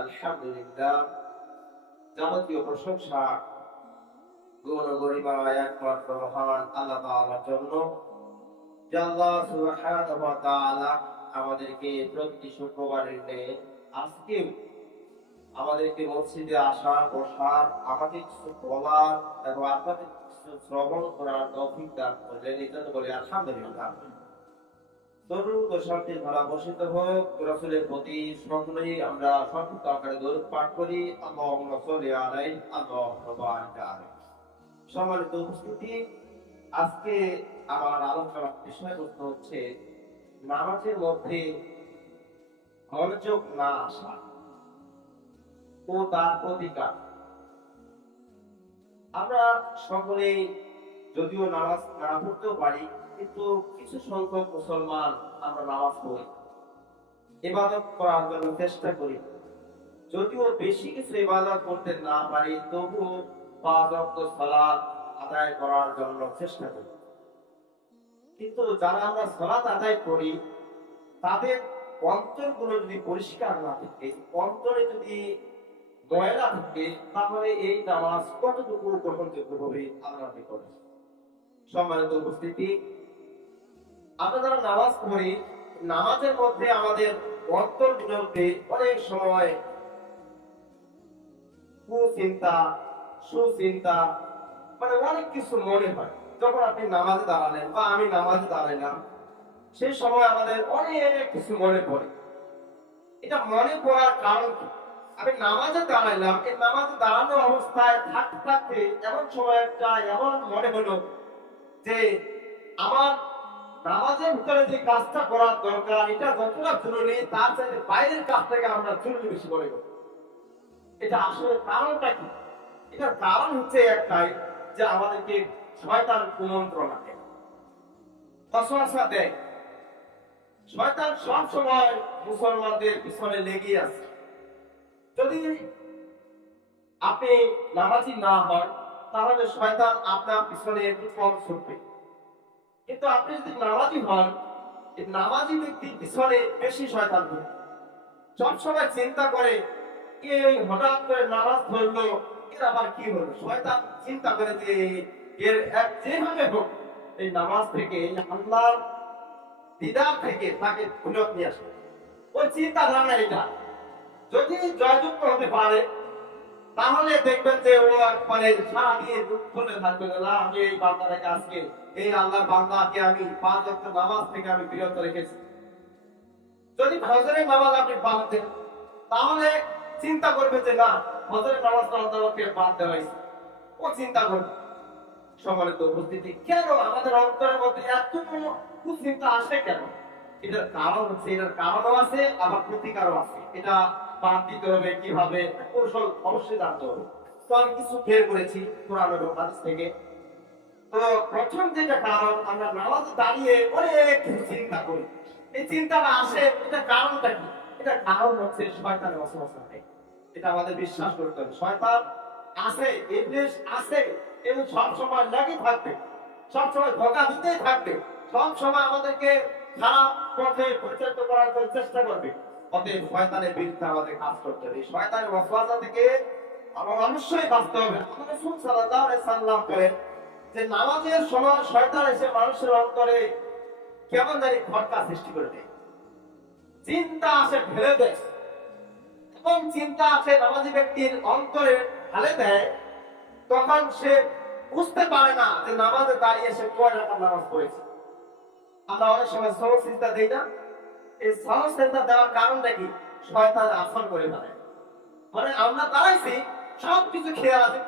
আলহামদুলিল্লাহ, যাবতীয় প্রশংসা গুণ গরিমা একমাত্র মহান আল্লাহ তাআলার জন্য। যে আল্লাহ সুবহানাহু ওয়া তাআলা আমাদেরকে প্রতি শুক্রবারের ন্যায় আজকেও আমাদেরকে মসজিদে আসা বসার, আমাদের কিছু বলার এবং আপনাদের কিছু শ্রবণ করার তৌফিক দান করলেন। এই জন্য বলি আলহামদুলিল্লাহ। দরুদ ও শান্তির ধারা বর্ষিত হোক রাসূলের প্রতি। সকলেই আমরা সংক্ষিপ্ত আকারে দরুদ পাঠ করি। আল্লাহুম্মা সাল্লি আলাইহি আল্লাহুম্মা বারিক আলাইহি। সম্মানিত উপস্থিতি, আজকে আমার আলোচনার বিষয়বস্তু হচ্ছে নামাজের মধ্যে মনোযোগ না আসা ও তার প্রতিকার। আমরা সকলেই যদিও নামাজ না পড়তেও পারি, কিন্তু কিছু সংখ্যক মুসলমান আমরা নামাজ পড়ি, ইবাদত করার জন্য চেষ্টা করি। যদিও বেশি কিছু ইবাদত করতে না পারি, তবুও পাঁচ ওয়াক্ত সালাত আদায় করার জন্য চেষ্টা করি। কিন্তু যারা আমরা সালাত আদায় করি, তাদের অন্তরগুলো যদি পরিষ্কার না থাকে, অন্তরে যদি ময়লা থাকে, তাহলে এই নামাজ কতটুকু গ্রহণযোগ্য হবে আল্লাহ নিকটে। সম্মানিত উপস্থিতি, আমরা যারা নামাজ পড়ি, নামাজের মধ্যে আমাদের অন্তরগুলোতে অনেক সময় কুচিন্তা, সুচিন্তা, মানে অনেক কিছু মনে হয়। যখন আপনি নামাজে দাঁড়ালেন বা আমি নামাজে দাঁড়াইলাম, সেই সময় আমাদের অনেক কিছু মনে পড়ে। এটা মনে পড়ার কারণ কি? আমি নামাজে দাঁড়াইলাম, এই নামাজে দাঁড়ানো অবস্থায় থাকতে থাকতে এমন সময় একটা এমন মনে হলো যে আমার নামাজের ভিতরে যে কাজটা করার দরকার, এটা যতটা জরুরি তার চাইতে বাইরের কাজটাকে আমরা জরুরি বেশি মনে করি। এটা আসলে কারণটা কি? এটার কারণ হচ্ছে একটাই, যে আমাদেরকে শয়তান কুমন্ত্রণা দেয়, ওয়াসওয়াসা দেয়। শয়তান সব সময় মুসলমানদের পিছনে লেগে আছে। যদি আপনি নামাজি না হন, তাহলে শয়তান আপনার পিছনে একটু কম ছুটবে। কিন্তু আপনি যদি নামাজি হন, এই নামাজি ব্যক্তির পিছনে বেশি শয়তান ঘুরবে। সবসময় চিন্তা করে, এই হঠাৎ করে নামাজ ধরলো, এর আবার কি হলো। শয়তান চিন্তা করে যে এর এক যেভাবে হোক এই নামাজ থেকে, এই আল্লাহর দিদার থেকে তাকে ফিরত নিয়ে আসে। ওই চিন্তা ধারণা এটা যদি জয়যুক্ত হতে পারে, তাহলে দেখবেন যে ও মানে সারাদিন দুঃখ করে থাকবে না, আমি এই বান্দাটাকে আজকে, এই আল্লাহর বান্দাকে আমি পাঁচ ওয়াক্ত নামাজ থেকে আমি বিরত রেখেছি। যদি ফজরের নামাজ আপনি বাদ দেন, তাহলে চিন্তা করবে যে না, ফজরের নামাজটা আমাকে বাদ দেওয়া হয়েছে। ও চিন্তা করবে। সম্মানিত উপস্থিতি, কেন আমাদের অন্তরের মধ্যে এত কুচিন্তা আসে কেন? এটার কারণ হচ্ছে, এটার কারণও আছে, আবার প্রতিকারও আছে। এটা বাদ দিতে হবে কিভাবে, কৌশল অবশ্যই জানতে হবে। তো আমি কিছু বের করেছি কোরআন এবং হাদিস থেকে। তো প্রথম যেটা কারণ, আমরা নামাজে দাঁড়িয়ে অনেক কিছু চিন্তা করি। এই চিন্তাটা আসে, এটা কারণটা কি? এটা কারণ হচ্ছে শয়তানের ওয়াসওয়াসা। এটা আমাদের বিশ্বাস করতে হবে। শয়তান আছে, ইবলিস আছে, এবং সব সময় লেগে থাকবে, সব সময় ধোঁকা দিতেই থাকবে, সব সময় আমাদেরকে খারাপ পথে পরিচালিত করার জন্য চেষ্টা করবে। অতএব শয়তানের বিরুদ্ধে আমাদের কাজ করতে হবে। শয়তানের ওয়াসওয়াসা থেকে আমরা অবশ্যই বাঁচতে হবে। রাসূল সাল্লাল্লাহু আলাইহি সাল্লাম বলেন যে নামাজের সময় শয়তান এসে মানুষের অন্তরে কেমন জানি খটকা সৃষ্টি করে দেয়, চিন্তা আসে ফেলে দেয়। এবং চিন্তা আসে নামাজি ব্যক্তির অন্তরে ঢালে দেয়, তখন সে বুঝতে পারে না যে নামাজে দাঁড়িয়ে সে কয় রাকাত নামাজ পড়েছে। আমরা অনেক সময় সহজ চিন্তা দেই না। এই সহজ চিন্তা দেওয়ার কারণটা কি? শয়তান আসর করে ফেলে। মানে আমরা দাঁড়াইছি, সবকিছু খেয়াল আছে,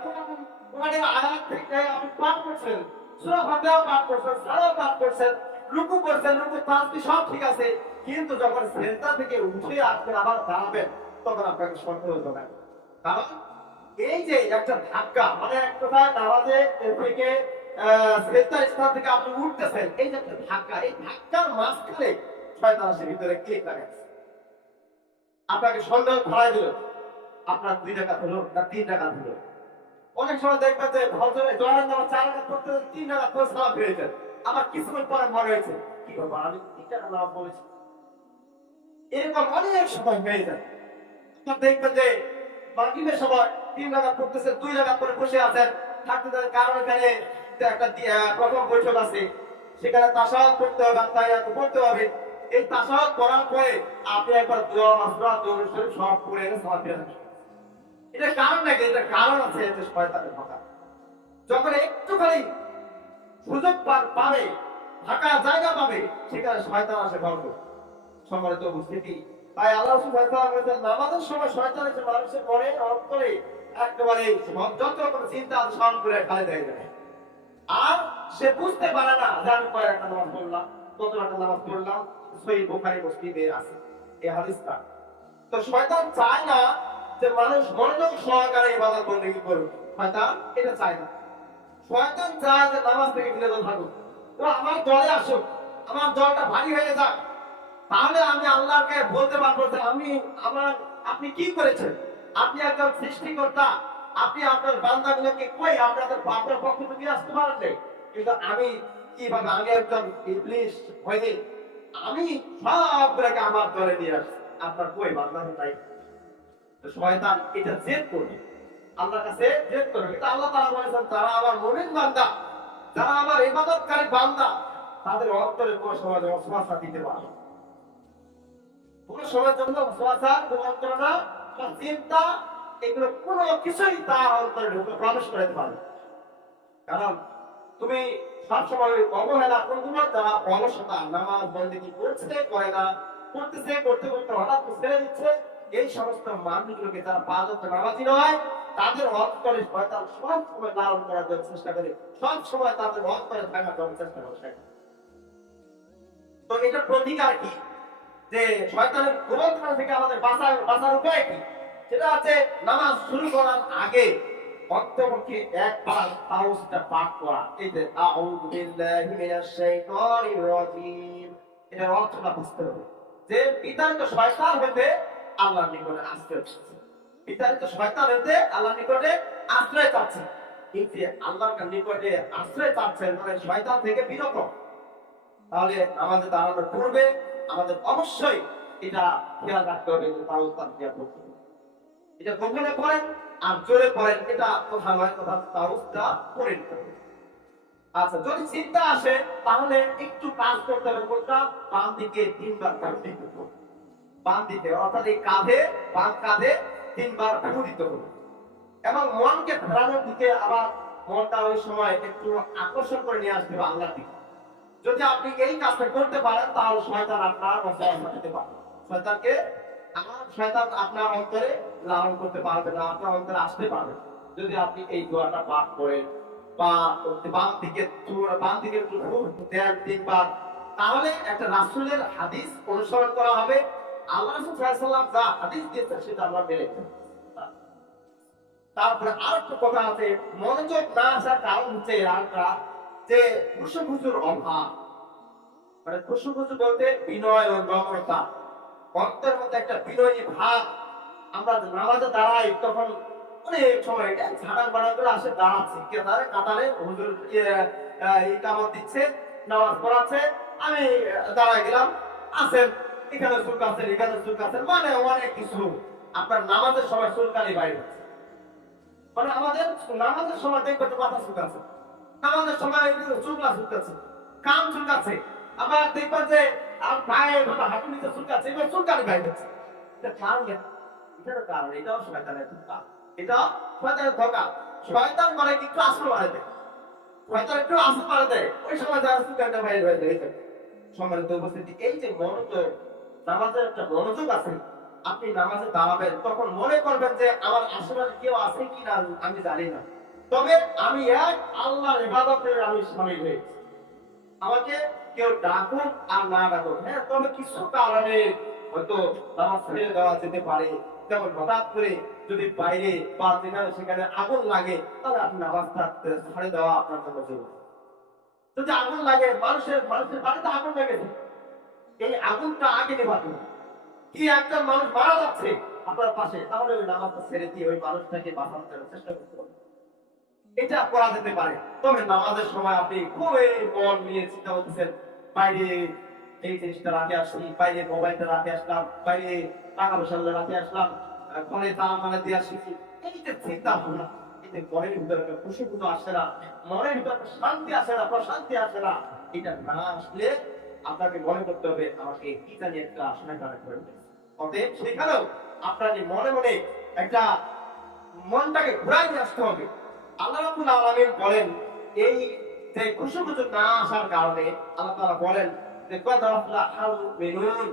কোরআনের আয়াত থেকে আপনি পাঠ করছেন, সূরা ফাতিহা পাঠ করছেন, সালাত পাঠ করছেন, রুকু করছেন, রুকু তাসবিহ সব ঠিক আছে, কিন্তু যখন সিজদা থেকে উঠে আপনি আবার দাঁড়াবেন, তখন আপনাকে সন্দেহ হবে। কারণ এই যে একটা ধাক্কা, মানে এক কথায় নামাজে থেকে সিজদার স্থান থেকে আপনি উঠতেছেন, এই যে একটা ধাক্কা, এই ধাক্কার মাঝখানে শয়তান আসে ভিতরে ক্লিক লাগাচ্ছে, আপনাকে সন্দেহ ধরাই দিল। আপনার 2 রাকাত হলো না 3 রাকাত হলো। অনেক সময় দেখবেন যে ফজরে জোহরের নামাজ 4 রাকাত পড়তে 3 রাকাত পড়ে সালাম ফিরে যায়। আবার কিছুক্ষণ পরে মনে হয়েছে, কি বাবা আমি 3 রাকাত নামাজ পড়েছি। এরকম অনেক সময় হয়ে যায়। দেখবেন যে মাগরিবের সময় 3 রাকাত পড়তেছে, 2 রাকাত করে বসে আছেন, থাকতে থাকতে কারণ এখানে একটা প্রথম বৈঠক আছে, সেখানে তাশাহুদ পড়তে হবে, তাহিয়াত পড়তে হবে। এই তাশাহুদ পড়ার পরে আপনি একবার দোয়া মাসরা দরুদ শরীফ সব পড়ে এনে সালাত ফিরে আসেন। এটা কারণ নাকি? এটা কারণ আছে যে শয়তানের ধোঁকা। যখন একটুখানি সুযোগ পাবে, ফাঁকা জায়গা পাবে, সেখানে শয়তান আসে ভর করে। সম্মানিত উপস্থিতি, তাই আল্লাহ সুবহানাহু ওয়া তাআলা বলেছেন নামাজের সময় শয়তান এসে মানুষের মনে অন্তরে একেবারে যত রকম চিন্তা সব করে ফেলে দেয় যায়। আর সে বুঝতে পারে না যে আমি কয় একটা নামাজ পড়লাম, কত রাকাত নামাজ পড়লাম। সহিহ বুখারী মুসলিমে আছে এই হাদিসটা। তো শয়তান চায় না যে মানুষ মনোযোগ সহকারে ইবাদত বন্দেগী করুক। শয়তান এটা চায় না। শয়তান চায় যে নামাজ থেকে বিরত থাকুক, তো আমার দলে আসুক, আমার দলটা ভারী হয়ে যাক, তাহলে আমি আল্লাহকে বলতে পারবো যে আপনি কি করেছেন। আপনি একজন সৃষ্টিকর্তা, আপনি আপনার বান্দাগুলোকে কই আপনার পক্ষ থেকে আসতে পারেন। কিন্তু আমি কিভাবে, আমি একজন ইবলিস হয়ে আমি সবগুলোকে আমার দলে নিয়ে আসছি, আপনার কই বান্দা নাই। শয়তান এটা জেদ করবে, আল্লাহর কাছে জেদ করবে। কিন্তু আল্লাহ তাআলা বলেছেন যারা আমার মুমিন বান্দা, যারা আমার ইবাদতকারী বান্দা, তাদের অন্তরে কোনো সময় ওয়াসওয়াসা দিতে পারে, কোনো সময়ের জন্য ওয়াসওয়াসা, কুমন্ত্রণা বা চিন্তা, এগুলো কোনো কিছুই তার অন্তরে প্রবেশ করতে পারে। কারণ তুমি সবসময় অবহেলা করবে না, যারা অলসতা নামাজ বন্দেগী করছে করে না, করতেছে করতে করতে হঠাৎ ছেড়ে দিচ্ছে, এই সমস্ত মানুষগুলোকে যারা 5 ওয়াক্ত নামাজি নয়, তাদের অন্তরে শয়তান সব সময় লালন করার জন্য চেষ্টা করে, সব সময় তাদের অন্তরে থাকার জন্য চেষ্টা করে। তো এটা প্রতিকার কি? যে শয়তানের কুমন্ত্রণা থেকে আমাদের বাঁচার উপায় কি? সেটা আছে নামাজ শুরু করার আগে অন্তপক্ষে একবার তাওসটা পাঠ করা। এই যে আউযু বিল্লাহি মিনাশ শাইতানির রাজীম, এর অর্থটা বুঝতে হবে যে বিতাড়িত শয়তান হতে আল্লাহর নিকটে আশ্রয় চাচ্ছে, বিতাড়িত শয়তান হতে আল্লাহর নিকটে আশ্রয় চাচ্ছে। কিন্তু আল্লাহর নিকটে আশ্রয় চাচ্ছেন মানে শয়তান থেকে বিরত। তাহলে আমাদের দাঁড়ানোর পূর্বে আমাদের অবশ্যই এটা খেয়াল রাখতে হবে যে তাওসটা দিয়া পড়তে হবে। এটা গোপনে পড়েন আর জোরে পড়েন, এটা কথা নয়, কথা তাওসটা পড়ে নিতে হবে। আচ্ছা, যদি চিন্তা আসে তাহলে একটু কাজ করতে হবে, কোনটা? বাম দিকে 3 বার ফু দিতে হবে, বাম দিকে, অর্থাৎ এই কাঁধে, বাম কাঁধে 3 বার ফু দিতে হবে। এবং মনকে ফেরানোর দিকে, আবার মনটা ওই সময় একটু আকর্ষণ করে নিয়ে আসতে হবে আল্লাহর দিকে। যদি আপনি এই কাজটা করতে পারেন তাহলে শয়তান আপনার ওয়াসওয়াসা দিতে পারবে, শয়তান আপনার অন্তরে লালন করতে পারবে না, আপনার অন্তরে আসতে পারবে। যদি আপনি এই দোয়াটা পাঠ করেন বা বাম দিকে দেন 3 বার, তাহলে একটা রাসূলের হাদিস অনুসরণ করা হবে। আল্লাহ রাসূল সাল্লাল্লাহু আলাইহি ওয়াসাল্লাম যা হাদিস দিয়েছেন সেটা আমরা মেনে চলব। তারপরে আরেকটা কথা আছে, মনোযোগ না আসার কারণ হচ্ছে এরটা যে খুশুখুজুর অভাব। মানে খুশুখুজু বলতে বিনয় ও নম্রতা, অন্তরের মধ্যে একটা বিনয়ী ভাব। আমরা নামাজে দাঁড়াই তখন অনেক সময় ঝাড়া বাড়া করে আসে, দাঁড়াচ্ছে কেদারে কাতারে, হুজুর ইকামত দিচ্ছে, নামাজ পড়াচ্ছে, আমি দাঁড়ায় গেলাম, আছেন এখানে চুল কাছেন, এখানে চুল কাছেন, মানে অনেক কিছু। আপনার নামাজের সময় চুলকানি বাইরে হচ্ছে, মানে আমাদের নামাজের সময় দেখবেন মাথা চুলকাচ্ছে, নামাজের সময় চুলকা চুলকাচ্ছে, কান চুলকাচ্ছে, আবার দেখবেন যে পায়ে হাঁটু নিচে চুলকাচ্ছে, এবার চুলকানি বাইরে হচ্ছে। এটা কারণ, এটার কারণ এটাও শয়তানের ধোঁকা, এটা শয়তানের ধোঁকা। শয়তান মানে কি একটু আসর মারে দেয়, শয়তান একটু আসর মারে দেয়, ওই সময় যারা চুলকানিটা বাইরে হয়ে যায়। সম্মানিত উপস্থিতি, এই যে মনোযোগ, নামাজের একটা মনোযোগ আছে। আপনি নামাজে দাঁড়াবেন তখন মনে করবেন যে আমার আশেপাশে কেউ আছে কি না আমি জানি না, তবে আমি এক আল্লাহর ইবাদতে আমি শামিল হয়েছি। আমাকে কেউ ডাকুক আর না ডাকুক, হ্যাঁ, তবে কিছু কারণে হয়তো নামাজ ছেড়ে দেওয়া যেতে পারে। যেমন হঠাৎ করে যদি বাইরে বা সেখানে আগুন লাগে, তাহলে আপনি নামাজটা ছেড়ে দেওয়া আপনার জন্য জরুরি। যদি আগুন লাগে, মানুষের বাড়িতে আগুন লেগেছে, এই আগুনটা আগে নেভাতে হবে। কি একজন মানুষ মারা যাচ্ছে আপনার পাশে, তাহলে ওই নামাজটা ছেড়ে দিয়ে ওই মানুষটাকে বাঁচানোর জন্য চেষ্টা করতে হবে। এটা করা যেতে পারে। তবে নামাজের সময় আপনি খুবই মন নিয়ে চিন্তা করতেছেন, বাইরে এই জিনিসটা রাখে আসছি, বাইরে মোবাইলটা রাখে আসলাম, বাইরে টাকা পয়সা রাখে আসলাম, ঘরে তালা মারা দেওয়া শিখি, এই যে চিন্তা ভাবনা, এতে মনের ভিতরে একটা খুশি আসে না, মনের ভিতরে একটা শান্তি আসে না, প্রশান্তি আসে না। এটা না আসলে আপনাকে মনে করতে হবে আমাকে কি জানি একটা আশঙ্কা কারণ করে। অতএব সেখানেও আপনাকে মনে মনে একটা মনটাকে ঘুরাই নিয়ে আসতে হবে। আল্লাহ রাব্বুল আলামিন বলেন এই যে খুশি না আসার কারণে আল্লাহ তাআলা বলেন যে কদ আফলাহাল মুমিনুন,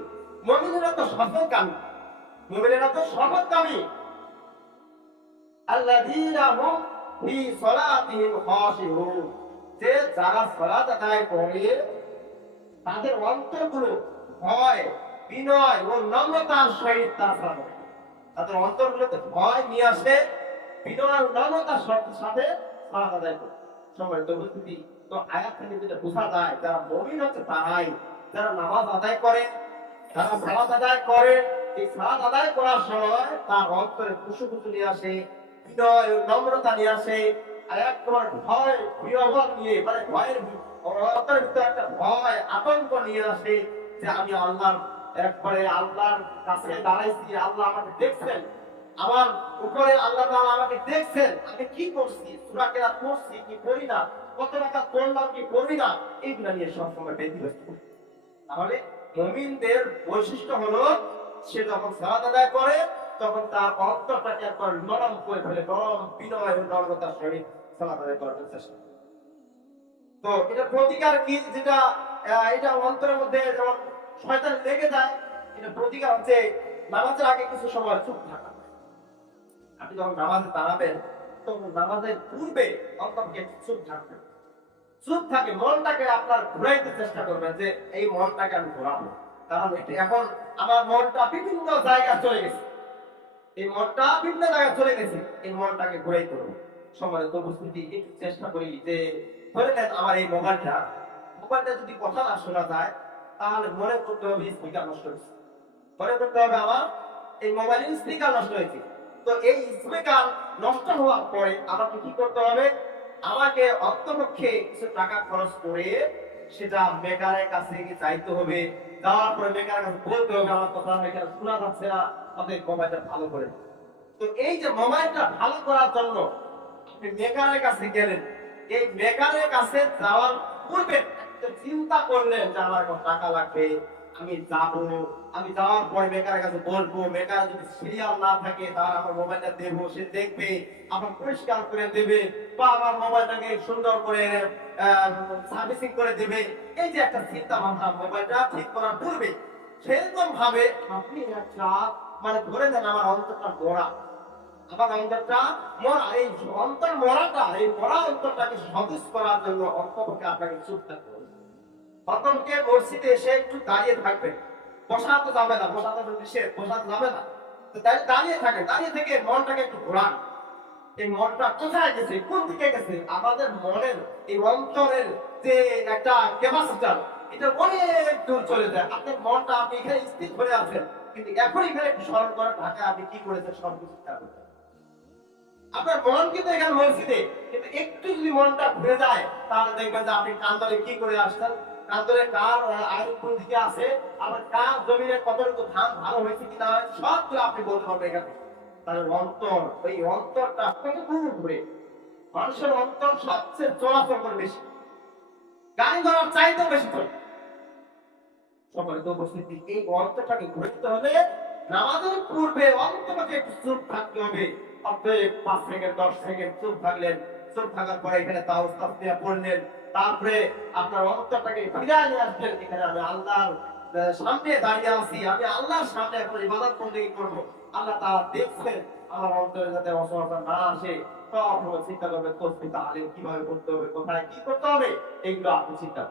মুমিনেরা তো সফলকামী, মুমিনেরা তো সফলকামী। আল্লাযীনা হুম ফি সালাতিহিম খাশিউন, যে যারা সালাত আদায় করে তাদের অন্তরগুলো ভয়, বিনয় ও নম্রতার সহিত তারা সালাত আদায় করে। তাদের অন্তরগুলোতে ভয় নিয়ে আসে, বিনয় ও নম্রতার সাথে সালাত আদায় করে। সম্মানিত উপস্থিতি, তো আয়াত থেকে যেটা বোঝা যায় যারা মুমিন হচ্ছে তারাই যারা নামাজ আদায় করে, যারা সালাত আদায় করে। এই সালাত আদায় করার সময় তার অন্তরে খুশু নিয়ে আসে, বিনয় ও নম্রতা নিয়ে আসে, আর একবার ভয় বিহ্বল নিয়ে, মানে ভয়ের অন্তরের ভিতরে একটা ভয় আতঙ্ক নিয়ে আসে যে আমি আল্লাহর একবারে আল্লাহর কাছে দাঁড়াইছি, আল্লাহ আমাকে দেখছেন, আমার উপরে আল্লাহ তাআলা আমাকে দেখছেন, আমি কি করছি, সূরা কেরাত পড়ছি কি পড়ি না, কত রাকাত পড়লাম কি পড়ি না, এইগুলা নিয়ে সবসময় ব্যতিব্যস্ত। তাহলে মুমিনদের বৈশিষ্ট্য হলো সে যখন সালাত আদায় করে তখন তার অন্তরটাকে একবার নরম করে ফেলে, নরম বিনয় ও নম্রতার সহিত সালাত আদায় করার চেষ্টা। তো এটা প্রতিকার কি, যেটা এটা অন্তরের মধ্যে যেমন শয়তান লেগে যায়, এটা প্রতিকার হচ্ছে নামাজের আগে কিছু সময় চুপ থাকা। আপনি যখন নামাজে দাঁড়াবেন তখন নামাজের পূর্বে অন্তরকে চুপ থাকবেন, চুপ থাকে মনটাকে আপনার ঘুরাইতে চেষ্টা করবেন যে এই মনটাকে আমি ঘোরাবো, কারণ এখন আমার মনটা বিভিন্ন জায়গায় চলে গেছে, এই মনটা বিভিন্ন জায়গায় চলে গেছে, এই মনটাকে ঘুরাই করবো। সম্মানিত উপস্থিতি, একটু চেষ্টা করি যে ধরে নেন আমার এই মোবাইলটা যদি কথা না শোনা যায় তাহলে মনে করতে হবে স্পিকার নষ্ট হয়েছে, মনে করতে হবে আমার এই মোবাইলের স্পিকার নষ্ট হয়েছে। তো এই স্পিকার নষ্ট হওয়ার পরে আমাকে কি করতে হবে, আমাকে অন্তপক্ষে কিছু টাকা খরচ করে সেটা মেকারের কাছে যাইতে হবে, যাওয়ার পরে মেকারের কাছে বলতে হবে আমার কথা মেকার শোনা যাচ্ছে না, আপনি মোবাইলটা ভালো করে। তো এই যে মোবাইলটা ভালো করার জন্য আপনি মেকারের কাছে গেলেন, এই মেকারের কাছে যাওয়ার পূর্বে চিন্তা করলেন যে আমার কত টাকা লাগবে, আমি যাব, আমি যাওয়ার পরে মেকারের কাছে বলবো, মেকার যদি সিরিয়াল না থাকে তাহলে আমার মোবাইলটা দেবো, সে দেখবে, আমার পরিষ্কার করে দেবে, বা আমার মোবাইলটাকে সুন্দর করে সার্ভিসিং করে দেবে। এই যে একটা চিন্তা ভাবনা মোবাইলটা ঠিক করার পূর্বে, সেরকম ভাবে আপনি একটা মানে ধরে নেন আমার অন্তরটা গোড়া, আমার অন্তরটা মরা, এই অন্তর মরাটা, এই মরা অন্তরটাকে সতেজ করার জন্য অন্তরকে আপনাকে চুপ থাকতে হবে। অন্তরকে মসজিদে এসে একটু দাঁড়িয়ে থাকবেন, বসা তো যাবে না, বসা তো নিষেধ, বসা যাবে না, তো দাঁড়িয়ে থাকেন, দাঁড়িয়ে থেকে মনটাকে একটু ঘোরান। এই মনটা কোথায় গেছে, কোন দিকে গেছে, আমাদের মনের এই অন্তরের যে একটা ক্যাপাসিটার, এটা অনেক দূর চলে যায়। আপনার মনটা আপনি এখানে স্থির হয়ে আছেন, কিন্তু এখন এখানে একটু স্মরণ করা ঢাকা আপনি কি করেছেন সব কিছু চিন্তা করতে। আপনার মন কিন্তু এখানে মসজিদে, কিন্তু একটু যদি মনটা ঘুরে যায় তাহলে দেখবেন যে আপনি কান্দরে কি করে আসছেন, কান্দরে কার আয়ের কোন দিকে আছে, আবার কার জমিনে কতটুকু ধান ভালো হয়েছে কিনা সবগুলো আপনি বলতে পারবেন এখানে। তাহলে অন্তর, ওই অন্তরটা কতটুকু ঘুরে, মানুষের অন্তর সবচেয়ে চলাচল করে বেশি, গাড়ি ধরার চাইতেও বেশি চলে। সম্মানিত উপস্থিতি, এই অন্তরটাকে ঘুরে দিতে হলে নামাজের পূর্বে অন্তরকে একটু চুপ থাকতে হবে। আপনি 5 সেকেন্ড 10 সেকেন্ড চুপ থাকলেন, চুপ থাকার পরে এখানে তাওয়াসসুফিয়া পড়লেন, তারপরে আপনার অন্তরটাকে ফিরিয়ে নিয়ে আসলেন, এখানে আমি আল্লাহর সামনে দাঁড়িয়ে আছি, আমি আল্লাহর সামনে এখন ইবাদত বন্দেগী করব, আল্লাহ তাআলা দেখছেন, আমার অন্তরে যাতে অসহতা না আসে তখন চিন্তা করবেন তসবিহ তাহলিল কিভাবে করতে হবে, কোথায় কি করতে হবে, এগুলো আপনি চিন্তা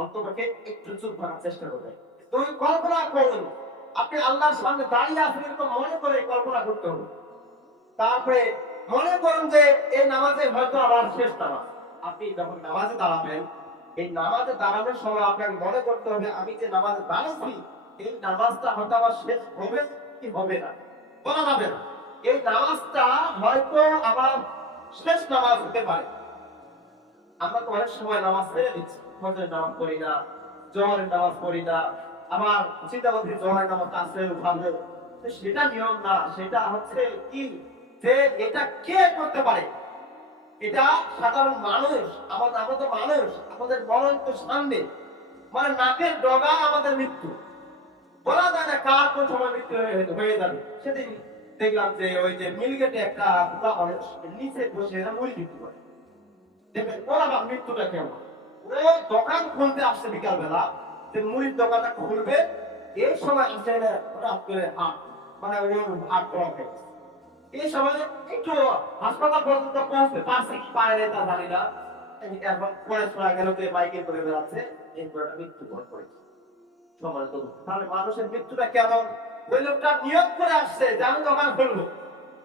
অন্তরকে একটু চুপ থাকার চেষ্টা করবেন। তুমি কল্পনা করুন আপনি আল্লাহর সামনে দাঁড়িয়ে আছেন, এরকম মনে করে কল্পনা করতে হবে। তারপরে মনে করুন যে এই নামাজে হয়তো আমার শেষ নামাজ। আপনি যখন নামাজে দাঁড়াবেন, এই নামাজে দাঁড়ানোর সময় আপনাকে মনে করতে হবে আমি যে নামাজে দাঁড়াচ্ছি এই নামাজটা হয়তো আমার শেষ হবে কি হবে না, বলা যাবে না। এই নামাজটা হয়তো আমার শেষ নামাজ হতে পারে। আমরা তো অনেক সময় নামাজ ছেড়ে দিচ্ছি, ফজরের নামাজ পড়ি না, জোহরের নামাজ পড়ি না, আমার চিন্তা করছি জোহরের নামাজ আসলে ভালো, তো সেটা নিয়ম না, সেটা হচ্ছে কি যে এটা কে করতে পারে, এটা সাধারণ মানুষ। আমরা তো মানুষ, আমাদের মরণ তো সামনে, মানে নাকের ডগায় আমাদের মৃত্যু। বলা যায় না কার কোন সময় মৃত্যু হয়ে যাবে। সেদিন দেখলাম যে ওই যে মিলগেটে একটা বুড়া মানুষ নিচে বসে এরা মুড়ি বিক্রি করে। দেখবেন ওরা বা মৃত্যুটা কেমন, ও দোকান খুলতে আসছে বিকাল বেলা, যে মুড়ির দোকানটা খুলবে এই সময় আসে হঠাৎ করে হাট, মানে ওর হাট করা হয়ে গেছে। এই সময় একটু হাসপাতাল পর্যন্ত পৌঁছতে পারছে কি পারে না তা জানি না। এখন পরে শোনা গেল যে বাইকে করে বেড়াচ্ছে, এই পুরোটা মৃত্যুবরণ করেছে। তাহলে মানুষের মৃত্যুটা কেমন? ওই লোকটা নিয়োগ করে আসছে যে আমি দোকান খুলবো,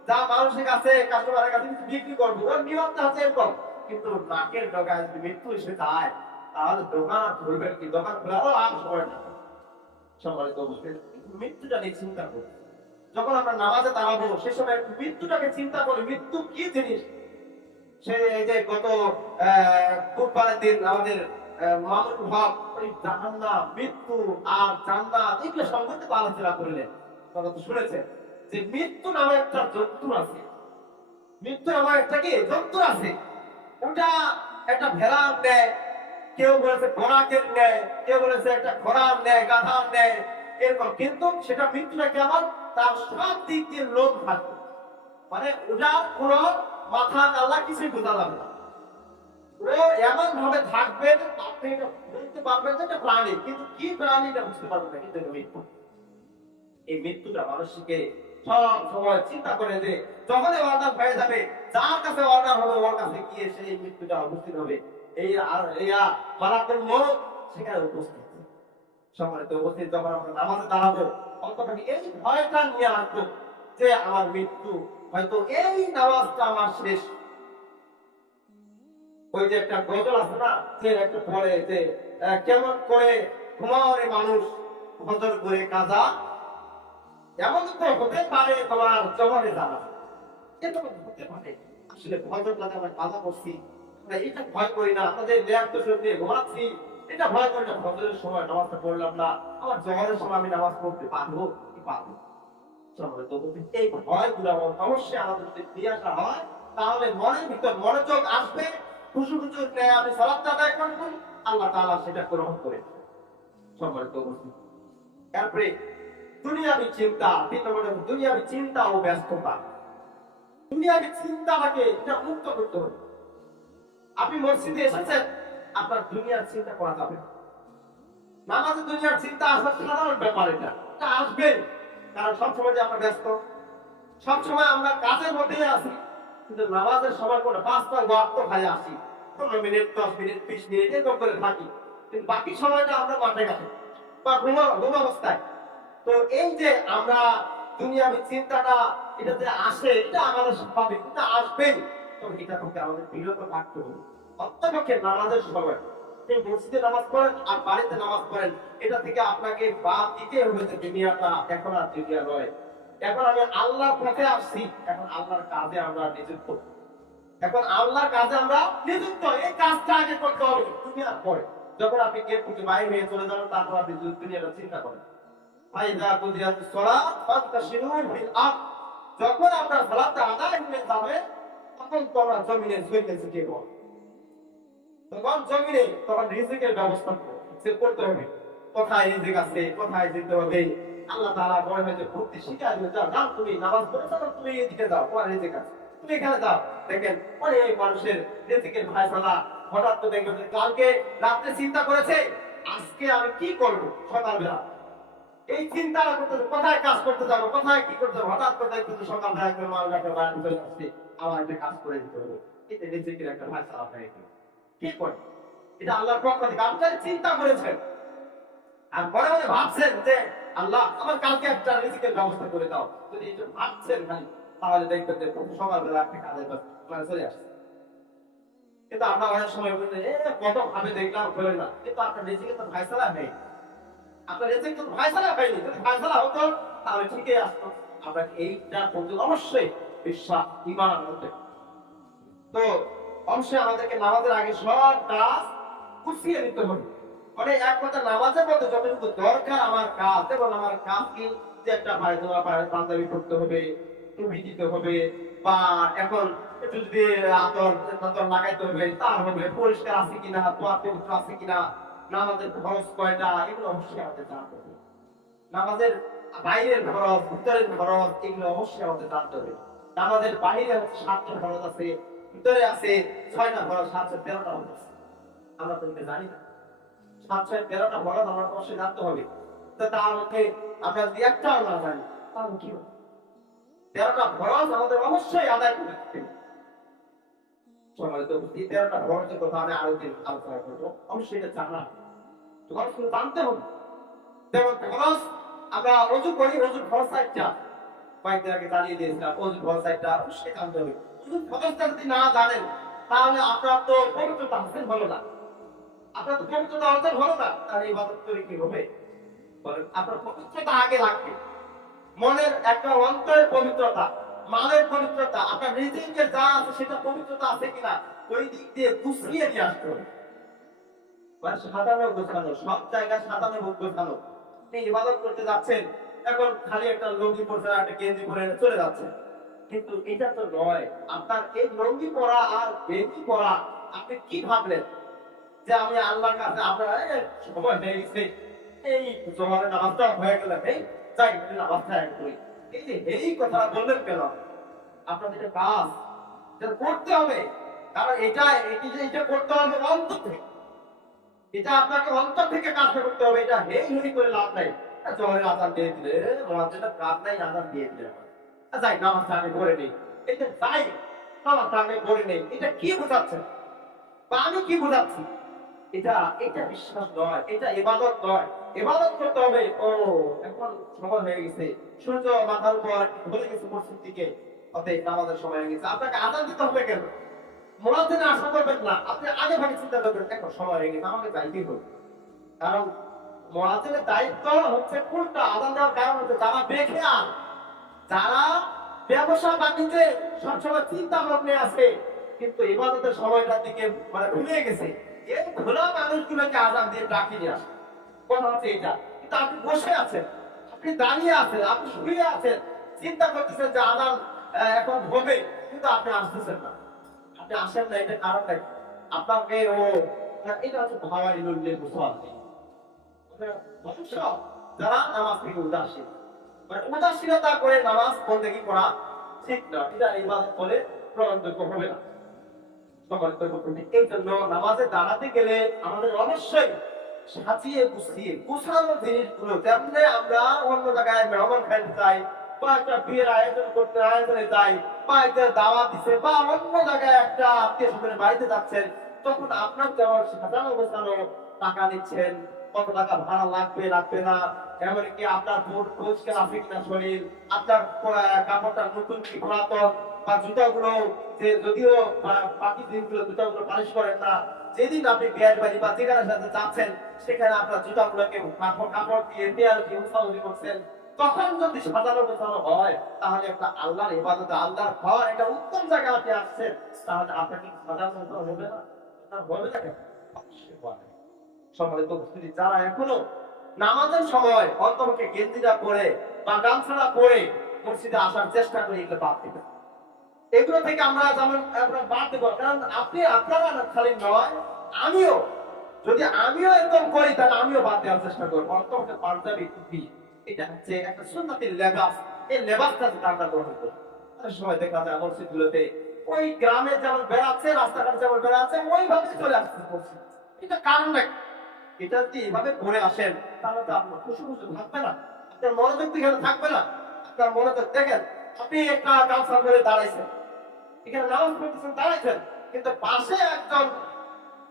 যা মানুষের কাছে কাস্টমারের কাছে কিছু বিক্রি করবো, ওর নিয়োগটা হচ্ছে এরকম। কিন্তু নাকের ডগায় যদি মৃত্যু এসে যায় তাহলে দোকান খুলবেন কি? দোকান খোলারও আর সময় না। সম্মানিত উপস্থিতি, মৃত্যুটা নিয়ে চিন্তা করি। যখন আমরা নামাজে দাঁড়াবো সে সময় মৃত্যুটাকে চিন্তা করি, মৃত্যু কি জিনিস। সে এই যে গত বুধবারের দিন আমাদের মামুনুল হক ওই জাহান্নাম, মৃত্যু আর জান্নাত এগুলো সম্পর্কে আলোচনা করলেন। আপনারা তো শুনেছেন যে মৃত্যু নামে একটা জন্তু আছে, মৃত্যু নামে একটা কি জন্তু আছে। ওটা একটা ভেড়ার ন্যায়, কেউ বলেছে ঘোড়াকের ন্যায়, কেউ বলেছে একটা ঘোড়ার ন্যায়, গাধার ন্যায় এরকম। কিন্তু সেটা মৃত্যুটা কেমন? তার সব দিক দিয়ে লোভ থাকবে, মানে ওটার কোন মাথা কাল্লা কিছুই বোঝা যাবে না। ও এমন ভাবে থাকবে আপনি এটা বুঝতে পারবেন যে এটা প্রাণী, কিন্তু কি প্রাণী এটা বুঝতে পারবেন না। কিন্তু মৃত্যু, এই মৃত্যুটা মানুষকে সব সময় চিন্তা করে যে যখন অর্ডার হয়ে যাবে, যার কাছে অর্ডার হবে ওর কাছে গিয়ে সেই মৃত্যুটা উপস্থিত হবে। এই মারাত্মক মৌত সেখানে উপস্থিত। সম্মানিত উপস্থিত, যখন আমরা নামাজে দাঁড়াবো অন্তত এই ভয়টা নিয়ে আসবো যে আমার মৃত্যু হয়তো এই নামাজটা আমার শেষ। ওই যে একটা গজল আছে না, যে একটা পড়ে যে কেমন করে ঘুমাওয়ারে মানুষ ফজর করে কাজা, এমন তো হতে পারে তোমার জবানে জানা। এটা হতে পারে আসলে ফজর কাজা আমরা কাজা করছি, আমরা এটা ভয় করি না। আমাদের ল্যাব তো সব দিয়ে ঘুমাচ্ছি, এটা ভয় করি না। ফজরের সময় নামাজটা পড়লাম না, আমার জবানের সময় আমি নামাজ পড়তে পারবো কি পারবো? এই ভয়গুলো অবশ্যই আমাদের যদি ফিরে আসা হয় তাহলে মনের ভিতর মনোযোগ আসবে। খুশুখুচুর ন্যায় আমি সালাত আদায় করবো, আল্লাহ তাআলা সেটা গ্রহণ করে। সম্মানিত উপস্থিতি, তারপরে দুনিয়াবি চিন্তা, দুনিয়াবি চিন্তা ও ব্যস্ততা। দুনিয়াবি চিন্তাটাকে এটা মুক্ত করতে হবে। আপনি মসজিদে এসেছেন, আপনার দুনিয়ার চিন্তা করা যাবে না। নামাজে দুনিয়ার চিন্তা আসা সাধারণ ব্যাপার, এটা আসবে। কারণ সবসময় যে আমরা ব্যস্ত, সবসময় আমরা কাজের মধ্যেই আছি। কিন্তু নামাজের সময় করে 5টা ওয়াক্ত খাই আসি, 15 মিনিট 10 মিনিট 20 মিনিট এরকম করে থাকি, কিন্তু বাকি সময়টা আমরা মাঠে ঘাটে বা ঘুম অবস্থায়। তো এই যে আমরা দুনিয়াবি চিন্তাটা এটা যে আসে, এটা আমাদের স্বাভাবিক, এটা আসবেই। তো এটা থেকে আমাদের বিরত থাকতে হবে। অন্তপক্ষে নামাজের সময় মসজিদে নামাজ পড়েন আর বাড়িতে নামাজ পড়েন, এটা থেকে আপনাকে বাদ দিতে হবে যে দুনিয়াটা এখন আর দুনিয়া নয়। এখন আমি আল্লাহর পথে আসছি, এখন আল্লাহর কাজে আমরা নিযুক্ত। এখন আল্লাহর কাজে আমরা নিযুক্ত, এই কাজটা আগে করতে হবে দুনিয়ার পরে। যখন আপনি গেট থেকে বাইরে হয়ে চলে যাবেন তারপর আপনি দুনিয়াটা চিন্তা করেন। যখন আপনার সালাতটা আদায় হয়ে যাবে তখন তোমরা জমিনে ঝুঁকে ঝুঁকে পড়ো। তখন জমিনে তখন রিজিকের ব্যবস্থা করতে হবে। কোথায় রিজিক আছে, কোথায় যেতে হবে, আল্লাহ তাআলা মনে হয় যে ভক্তি শিখায় দিলে, যাও তুমি নামাজ পড়েছো, তুমি এদিকে যাও, তোমার রিজিক আছে, তুমি এখানে যাও। দেখেন অনেক মানুষের রিজিকের ফায়সালা হঠাৎ তো দেখবেন কালকে রাতে চিন্তা করেছে আজকে আমি কি করব সকালবেলা, এই চিন্তাটা করতে কোথায় কাজ করতে যাবো, কোথায় কি করতে যাবো, হঠাৎ করে দেখবেন সকালবেলা একজন মানুষ একটা বাড়ি চলে আসছে, আমার একটা কাজ করে দিতে হবে। এটা রিজিকের একটা ফায়সালা হয়ে গেল। কি করে এটা আল্লাহর পক্ষ থেকে আপনি চিন্তা করেছেন আর মনে মনে ভাবছেন যে আল্লাহ আমার কালকে একটা রিজিকের ব্যবস্থা করে দাও। যদি এই ভাবছেন খালি, তাহলে দেখবেন যে সকালবেলা একটা কাজের মানে চলে আসছে। কিন্তু আমরা অনেক সময় বলি কত ভাবে দেখলাম করে না, কিন্তু আপনার রিজিকের তো ফায়সালা নেই। আপনার রিজিক তো ফায়সালা হয়নি, যদি ফায়সালা হতো তাহলে ঠিকই আসতো। আমরা এইটা বলতে অবশ্যই বিশ্বাস ঈমান হতে। তো অবশ্যই আমাদেরকে নামাজের আগে সব কাজ গুছিয়ে নিতে হবে। মানে এক কথা নামাজের মধ্যে যতটুকু দরকার আমার কাজ, এবং আমার কাজ কি যে একটা পায়জামা পাঞ্জাবি পরতে হবে, টুপি দিতে হবে, বা এখন একটু যদি আতর টাতর লাগাইতে হবে, তা হবে, পরিষ্কার আছে কিনা, তোয়া পবিত্র আছে কিনা, নামাজের খরচ কয়টা, এগুলো অবশ্যই আমাদের জানতে হবে। নামাজের বাইরের খরচ, ভিতরের খরচ, এগুলো অবশ্যই আমাদের জানতে হবে। নামাজের বাইরে হচ্ছে 7টা খরচ আছে, ভিতরে আছে 6টা খরচ, 713টা খরচ আছে। আমরা তো এটা জানি না। 713টা খরচ আমরা অবশ্যই জানতে হবে। তো তার মধ্যে আমরা যদি একটাও না জানি তাহলে কি হবে? 13টা খরচ আমাদের অবশ্যই আদায় করতে হবে। সম্মানিত উপস্থিতি, 13টা খরচের কথা আমি আরো দিন আলোচনা করবো। অবশ্যই এটা জানা, খরচগুলো জানতে হবে। যেমন খরচ, আমরা অজু করি, অজুর খরচ একটা কয়েকদিন আগে জানিয়ে দিয়েছিলাম। অজুর খরচ একটা অবশ্যই জানতে হবে। অজুর খরচটা যদি না জানেন তাহলে আপনার তো পবিত্রতা হাসিল হলো না, আপনার তো পবিত্রতা অর্জন হলো না, তাহলে ইবাদত করে কি হবে? বলেন, আপনার পবিত্রতা আগে লাগবে। মনের একটা অন্তরের পবিত্রতা, মানের পবিত্রতা, আপনার নিজেকে যা আছে সেটা পবিত্রতা আছে কিনা ওই দিক দিয়ে গুছিয়ে নিয়ে আসতে হবে। মানে সাজানো গোছানো, সব জায়গায় সাজানো গোছানো। আপনি ইবাদত করতে যাচ্ছেন, এখন খালি একটা লুঙ্গি পরে একটা গেঞ্জি পরে চলে যাচ্ছে, কিন্তু এটা তো নয়। আপনার এই লুঙ্গি পরা আর গেঞ্জি পরা, আপনি কি ভাবলেন যে আমি আল্লাহর কাছে আপনার সময় হয়ে গেছে, এই জোহরের নামাজটা হয়ে গেল, এই যাই নামাজটা এক করি, এই যে এই কথা বললেন কেন? আপনাদের এটা কাজ, এটা করতে হবে। কারণ এটা করতে হবে অন্তর থেকে। এটা আপনাকে অন্তর থেকে কাজটা করতে হবে। এটা হেই হেই করে লাভ নাই। জোহরের আযান দিয়ে দিলে মুয়াজ্জিনটা কাজ নাই, আযান দিয়ে দিলে যাই নামাজটা আগে পড়ে নেই, এটা যাই নামাজটা আগে পড়ে নেই, এটা কি বোঝাচ্ছে বা আমি কি বোঝাচ্ছি? এটা এটা বিশ্বাস নয়, এটা ইবাদত নয়। ইবাদত করতে হবে। ও এখন সময় হয়ে গেছে, সূর্য মাথার উপর ঢলে গেছে পশ্চিম দিকে, অতএব নামাজের সময় হয়ে গেছে। আপনাকে আযান দিতে হবে কেন? মুয়াজ্জিন আশা করবেন না, আপনি আগে ভাগে চিন্তা করবেন এখন সময় হয়ে গেছে, আমাকে যাইতেই হবে। কারণ মুয়াজ্জিনের দায়িত্ব হচ্ছে উল্টা। আযান দেওয়ার কারণ হচ্ছে যারা বেখেয়াল, যারা ব্যবসা বাণিজ্যে সবসময় চিন্তা ভাবনা আছে, কিন্তু ইবাদতের সময়টার দিকে মানে ভুলে গেছে, এই ভোলা মানুষগুলোকে আযান দিয়ে ডাকি নিয়ে আসে। কথা হচ্ছে এটা। কিন্তু আপনি বসে আছেন, আপনি দাঁড়িয়ে আছেন, আপনি শুয়ে আছেন, চিন্তা করতেছেন যে আযান এখন হবে, কিন্তু আপনি আসতেছেন না, আপনি আসেন না। এটা কারণটা কি? আপনাকে এটা হচ্ছে ভাওয়াইলুল মুসাল্লিন, ধ্বংস যারা নামাজ থেকে উদাসীন। মানে উদাসীনতা করে নামাজ বন্দেগী করা ঠিক না, এটা ইবাদত বলে গ্রহণযোগ্য হবে না। এই জন্য নামাজে দাঁড়াতে গেলে আমাদের অবশ্যই সাজিয়ে গুছিয়ে গোছানো জিনিসগুলো, যেমন আমরা অন্য জায়গায় মেহমান খাইতে যাই, বা একটা বিয়ের আয়োজনে যাই, বা একটা দাওয়াত দিচ্ছে, বা অন্য জায়গায় একটা আত্মীয় স্বজনের বাড়িতে যাচ্ছেন, তখন আপনার যেমন সাজানো গোছানো, টাকা নিচ্ছেন, কত টাকা ভাড়া লাগবে লাগবে না, এমনকি আপনার পরিষ্কার আছে কিনা শরীর, আপনার কাপড়টা নতুন কি পুরাতন, বা জুতাগুলো যে যদিও বাকি দিনগুলো জুতাগুলো পালিশ করেন না, যেদিন আপনি বিয়ের বাড়ি বা যেখানে সাথে যাচ্ছেন সেখানে আপনার জুতাগুলোকে কাপড় দিয়ে দেয়াল দিয়ে উৎসাহী করছেন, তখন যদি সাজানো গোছানো হয় তাহলে একটা আল্লাহর ইবাদত, আল্লাহর ঘর, একটা উত্তম জায়গায় আপনি আসছেন, তাহলে আপনাকে সাজানো গোছানো হবে না? হবে না কেন? অবশ্যই হবে। সম্মানিত উপস্থিতি, যারা এখনো নামাজের সময় অন্তমুখে গেঞ্জিটা পরে বা গামছাটা পরে মসজিদে আসার চেষ্টা করি, এগুলো বাদ দিবেন। এগুলো থেকে আমরা যেমন বাদ দেবো, কারণ আপনারা খালি নয়, আমিও আমিও এরকম করি তাহলে আমিও বাদ দেওয়ার চেষ্টা করবো। অন্তমুখে পাঞ্জাবি টুপি, এটা হচ্ছে একটা সুন্নতের লেবাস। এই লেবাসটা যদি আমরা গ্রহণ করি, অনেক সময় দেখা যায় মসজিদগুলোতে ওই গ্রামে যেমন বেড়াচ্ছে, রাস্তাঘাটে যেমন বেড়াচ্ছে, ওইভাবে চলে আসছে মসজিদ। এটা কারণ নাকি? এটা যদি এভাবে পড়ে আসেন তাহলে তো আপনার খুশি খুশি থাকবে না, আপনার মনোযোগ এখানে থাকবে না। আপনার মনোযোগ দেখেন, আপনি একটা গামছা ধরে দাঁড়াইছেন, এখানে নামাজ পড়তেছেন, দাঁড়াইছেন, কিন্তু পাশে একজন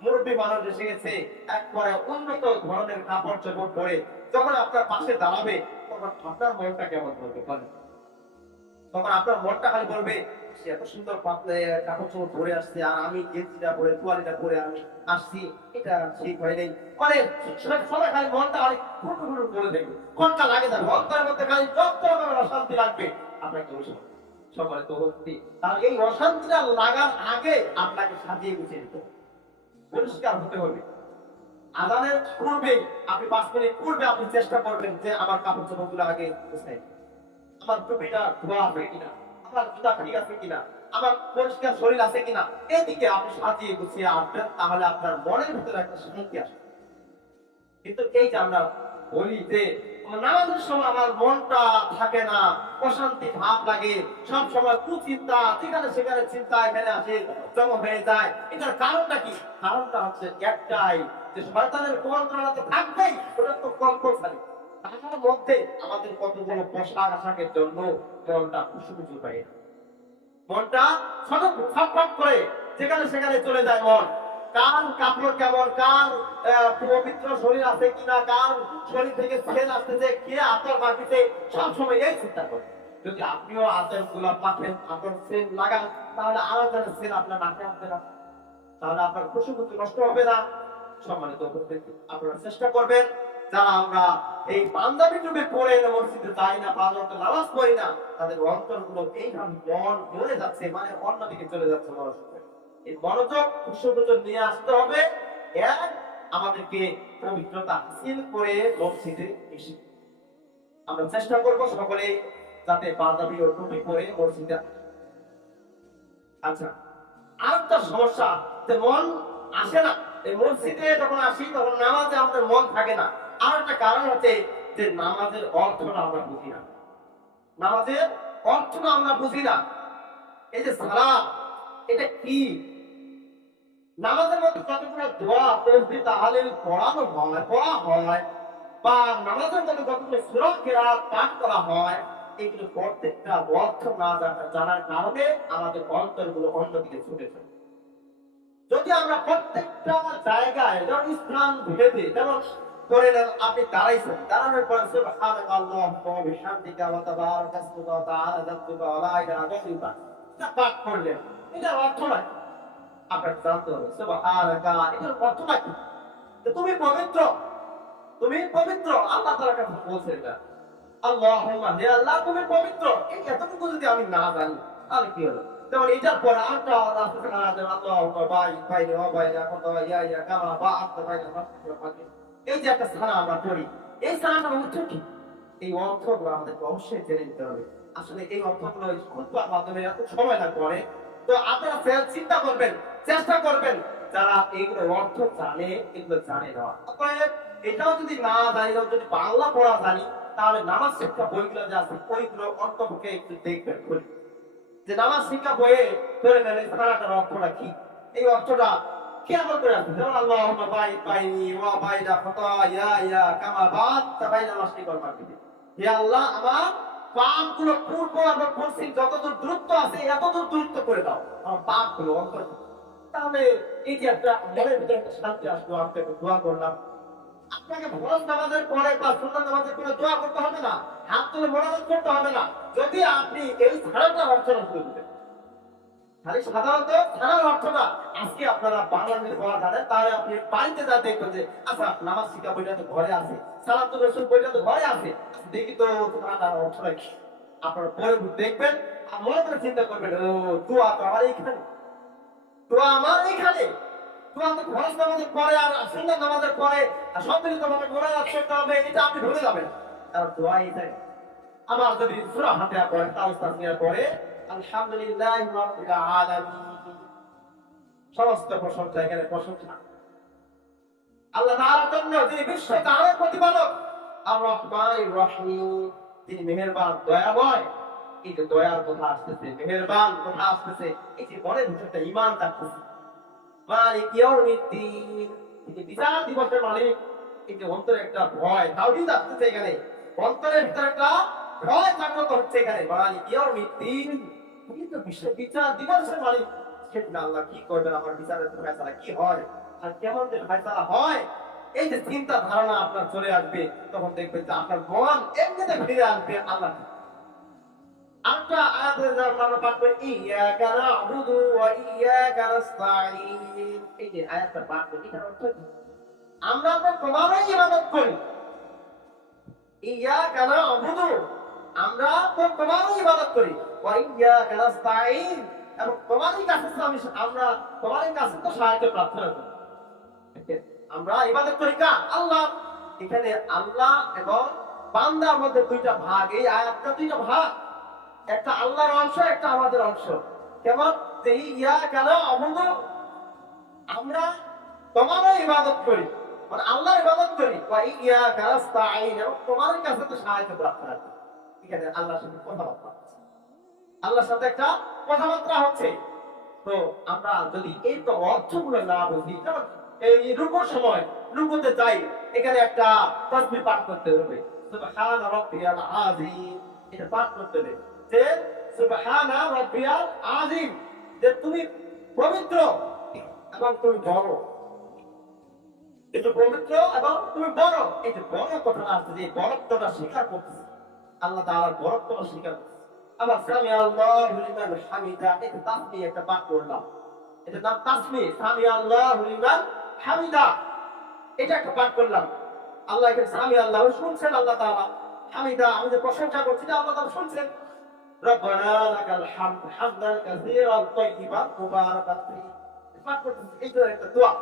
মুরব্বী মানুষ এসে গেছে, একবারে উন্নত ধরনের কাপড় চোপড় পরে, যখন আপনার পাশে দাঁড়াবে তখন আপনার মনটা কেমন করবে বলেন? তখন আপনার মনটা খালি বলবে সে এত সুন্দর কাপড় চোপড় পরে আসছে, আর আমি গেঞ্জিটা পরে তোয়ালিটা পরে আমি আসছি, এটা ঠিক হয় নাই। মানে সবাই খালি মনটা খালি ফুটু ফুটু করে দেখবে, কোনটা লাগে যাবে অন্তরের মধ্যে, খালি যত অশান্তি লাগবে আপনাকে বসে সবাই তো হচ্ছে। তাহলে এই অশান্তিটা লাগার আগে আপনাকে সাজিয়ে গুছিয়ে দিতে হবে, পরিষ্কার হতে হবে। আজানের পূর্বে আপনি 5 মিনিট পূর্বে আপনি চেষ্টা করবেন যে আমার কাপড় চোপড়গুলো আগে গুছাই, আমার টুপিটা ধোয়া আছে কিনা, আমার জুতা ঠিক আছে কিনা, আমার পরিষ্কার শরীর আছে কিনা, এদিকে আপনি সাজিয়ে গুছিয়ে আসবেন, তাহলে আপনার মনের ভিতরে একটা শান্তি আসবে। কিন্তু এই যে আমরা বলি যে নামাজের সময় আমার মনটা থাকে না, অশান্তি ভাব লাগে, সব সময় কুচিন্তা, যেখানে সেখানে চিন্তা এখানে আসে, জমা হয়ে যায়, এটার কারণটা কি? কারণটা হচ্ছে একটাই, যে শয়তানের কুমন্ত্রণা তো থাকবেই, ওটা তো কম্পালসারি। তার মধ্যে আমাদের কতগুলো পোশাক আশাকের জন্য মনটা খুশি পাই, মনটা ছটফট করে যেখানে সেখানে চলে যায় মন। কার কাপড় কেমন, কার পবিত্র শরীর আছে কিনা, কার শরীর থেকে সেল আসতেছে, কে আতর মাটিতে, সবসময় এই চিন্তা করে। যদি আপনিও আতর গোলাপ মাখেন, আতর সেল লাগান, তাহলে আলাদা সেল আপনার নাকে আসবে না, তাহলে আপনার খুশি নষ্ট হবে না। সম্মানিত উপস্থিতি, আপনারা চেষ্টা করবেন, যারা আমরা এই পাঞ্জাবি টুপি পরে মসজিদে যাই না, 5 ওয়াক্ত নামাজ পড়ি না, তাদের অন্তরগুলো এইভাবে মন মরে যাচ্ছে, মানে অন্যদিকে চলে যাচ্ছে মনোযোগ। এই মনোযোগ খুশি নিয়ে আসতে হবে। এক, আমাদেরকে পবিত্রতা হাসিল করে মসজিদে এসে আমরা চেষ্টা করব সকলে যাতে পাঞ্জাবি ও টুপি পরে মসজিদে। আচ্ছা, আরেকটা সমস্যা, যে মন আসে না, এই মসজিদে যখন আসি তখন নামাজে আমাদের মন থাকে না। আর একটা কারণ হচ্ছে যে নামাজের অর্থটা আমরা বুঝি না, নামাজের অর্থটা আমরা বুঝি না। এই যে সালাত, এটা কি? নামাজের মধ্যে যতগুলো দোয়া, তাসবিহ, তাহলিল পড়া হয়, বা নামাজের মধ্যে যতগুলো সূরা কিরাত পাঠ করা হয়, এগুলো প্রত্যেকটা অর্থ না জানার কারণে আমাদের অন্তরগুলো অন্যদিকে ছুটে যায়। যদি আমরা প্রত্যেকটা জায়গায়, যেমন স্থান ভেদে, যেমন ধরে নেন আপনি দাঁড়াইছেন, দাঁড়ানোর পরে সুবহানাল্লাহি ওয়া বিহামদিহি ওয়া তাবারাকা ইসমুহু ওয়া তাআলা জাদ্দুহু ওয়া লা ইলাহা ইল্লাল্লাহ, এটা পাঠ করলেন, এটার অর্থ নাই। আপনার জানতে হবে সুবহানাকা, এটার অর্থটা কি? যে তুমি পবিত্র, তুমি পবিত্র, আল্লাহ তাআলা কাছে বলছেন এটা। আল্লাহুম্মা, হে আল্লাহ তুমি পবিত্র, এই এতটুকু যদি আমি না জানি তাহলে কি হলো? যেমন এটার পর আরেকটা আল্লাহ আল্লাহুম্মা বাইনি ওয়া বাইনা খাতায়ায়া কামা বা'আতা বাইনা নাফসি ওয়া ফাতি, এই যে একটা সানা আমরা পড়ি, এই সানাটার অর্থ কি? এই অর্থগুলো আমাদেরকে অবশ্যই জেনে নিতে হবে। আসলে এই অর্থগুলো খুতবার মাধ্যমে এত সময় লাগবে অনেক। তো আপনারা চিন্তা করবেন, চেষ্টা করবেন, যারা এইগুলো অর্থ জানে, এগুলো জানে না। অতএব এটাও যদি না জানি, যদি বাংলা পড়া জানি, তাহলে নামাজ শিক্ষা বইগুলো যে আছে ওইগুলো অন্তপক্ষে একটু দেখবেন, খুলি যে নামাজ শিক্ষা বইয়ে ধরে নেন এই সারাটার অর্থটা কি, এই অর্থটা কেমন করে আছে। যেমন আল্লাহুম্মা বাইনি ওয়া বাইনা খাতায়ায়া কামা বা'আতা বাইনা নাফসি ওয়াল মাগরিবি, হে আল্লাহ আমার পাপগুলো পূর্ব এবং পশ্চিম যতদূর দূরত্ব আছে এতদূর দূরত্ব করে দাও, আমার পাপগুলো অন্তর। তাহলে এই যে একটা মনের ভিতরে একটা শান্তি আসলো, আমি একটা দোয়া করলাম। আপনাকে ফরজ নামাজের পরে বা সুন্নাত নামাজের পরে দোয়া করতে হবে না, হাত তুলে মোনাজাত করতে হবে না, যদি আপনি এই ধারাটা অর্চনা করে দিতেন। খালি সাধারণত ধারার অর্থটা আজকে আপনারা বাংলাদেশে পড়া জানেন, তাহলে আপনি বাড়িতে যা দেখবেন যে আচ্ছা নামাজ শিক্ষা বইটা তো ঘরে আছে, সালাতুর রাসূল বইটা তো ঘরে আছে, দেখি তো ধারার অর্থটা কি। আপনারা পরে দেখবেন আর মনে করে চিন্তা করবেন, ও দোয়া তো আমার এইখানে, দোয়া আমার এইখানে, দোয়া তো ফরজ নামাজের পরে আর সুন্নাত নামাজের পরে আর সম্মিলিতভাবে মোনাজাত করতে হবে, এটা আপনি ভুলে যাবেন। কারণ দোয়া এইটাই। আবার যদি সূরা ফাতিহা পড়ে, তাওবাহ তাসবিহ পড়ে, আলহামদুলিল্লাহি রাব্বিল আলামিন, সমস্ত প্রশংসা, এখানে প্রশংসা আল্লাহ তাআলার জন্য, যিনি বিশ্ব জাহানের প্রতিপালক, আর রহমানির রহিম, তিনি মেহেরবান দয়াময়। এই যে দয়ার কথা আসতেছে, মেহেরবান কথা আসতেছে, এই যে মনের ভিতরটা ঈমান থাকতেছে, মালিক ইয়াউমিদ্দিন, এই যে বিচার দিবসের মালিক, এই যে অন্তরে একটা ভয় তাওহীদ আসতেছে, এখানে অন্তরের ভিতরে একটা ভয় জাগ্রত হচ্ছে, এখানে মালিক ইয়াউমিদ্দিন, কিন্তু বিশ্ব বিচার দিবসের মালিক, সেদিন আল্লাহ কি করবেন, আমার বিচারের ফয়সালা কি হয় আর কেমন যে ফয়সালা হয়, এই যে চিন্তা ধারণা আপনার চলে আসবে, তখন দেখবেন যে আপনার মন এমনিতে ফিরে আসবে আল্লাহ। আমরা আয়াতের আমরা পাঠ করি ইয়াকা না'বুদু ওয়া ইয়াকা নাস্তাঈন, এই যে আয়াতটা পাঠ করি, এটার অর্থ কি? আমরা তো তোমারই ইবাদত করি, ইয়াকা না'বুদু, আমরা তো তোমারই ইবাদত করি, ওয়া ইয়াকা নাস্তাঈন, এবং তোমারই কাছে আমরা তোমারই কাছে তো সাহায্য প্রার্থনা করি। আমরা ইবাদত করি কার? আল্লাহ। এখানে আল্লাহ এবং বান্দার মধ্যে দুইটা ভাগ, এই আয়াতটা দুইটা ভাগ, একটা আল্লাহর অংশ, একটা আমাদের অংশ। কেমন? যে ইয়া কেন অবন্ধু, আমরা তোমারও ইবাদত করি, মানে আল্লাহর ইবাদত করি, বা ইয়া কাস্তাইন, তোমার কাছে তো সাহায্য প্রার্থনা করি। এখানে আল্লাহর সাথে কথাবার্তা হচ্ছে, আল্লাহর সাথে একটা কথাবার্তা হচ্ছে। তো আমরা যদি এই তো অর্থগুলো না বুঝি, যেমন এই রুকুর সময় রুকুতে যাই, এখানে একটা তাসবিহ পাঠ করতে হবে, সুবহান রাব্বিয়াল আযীম, এটা পাঠ করতে হবে যে সুবহান রাব্বিয়াল আযীম, যে তুমি পবিত্র এবং তুমি বড়, এটা পবিত্র এবং তুমি বড়। এই যে বড় কথাটা আছে, যে বড়ত্বটা স্বীকার করতেছে, আল্লাহ তাআলার বড়ত্বটা স্বীকার করতেছে। আবার সামি আল্লাহু লিমান হামিদা, এটা তাসবিহ একটা পাঠ করলাম, এটা নাম তাসবিহ, সামি আল্লাহু লিমান হামিদা, এটা একটা পাঠ করলাম। আল্লাহ এখানে সামি আল্লাহ শুনছেন, আল্লাহ তাআলা হামিদা, আমি যে প্রশংসা করছি এটা আল্লাহ তাআলা শুনছেন। রব্বানা লাকাল হামদ হামদান কাসীরান তাইয়িবান মুবারাকান ফীহি, পাঠ করতেছি, এটা একটা দোয়া।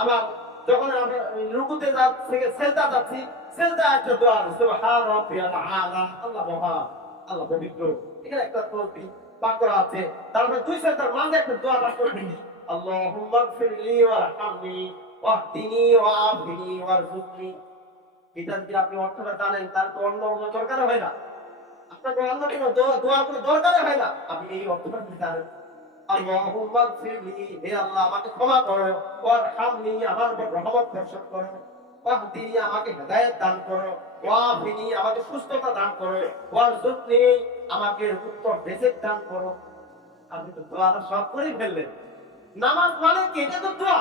আবার যখন আমরা রুকুতে যাচ্ছি, সেজদা যাচ্ছি, সেজদা একটা দোয়া, সুবহান রাব্বিয়াল আলা, আল্লাহ মহান, আল্লাহ পবিত্র, এখানে একটা তাসবিহ পাঠ করা আছে। তারপরে দুই সেজদার মাঝে একটা দোয়া পাঠ করতেছি, আল্লাহুম্মা গফিরলি ওয়ারহামনি ওয়াহদিনি ওয়াআফিনি ওয়ারযুকনি। এটা যদি আপনি অর্থটা জানেন, তার তো অন্য কোনো দরকার হয় না, আপনাকে অন্য কোনো দোয়ার কোনো দরকার হয় না, আপনি এই অর্থটা যদি জানেন। আল্লাহুম্মা গফিরলি, হে আল্লাহ আমাকে ক্ষমা করো, ওয়ারহামনি, আমার উপর রহমত বর্ষণ করো, ওয়াহদিনি, আমাকে হেদায়েত দান করো, ওয়াআফিনি, আমাকে সুস্থতা দান করো, ওয়ারযুকনি, আমাকে উত্তম রিজিক দান করো। আপনি তো দোয়াটা সব করে ফেললেন। নামাজ মানে কি? এটা তো দোয়া।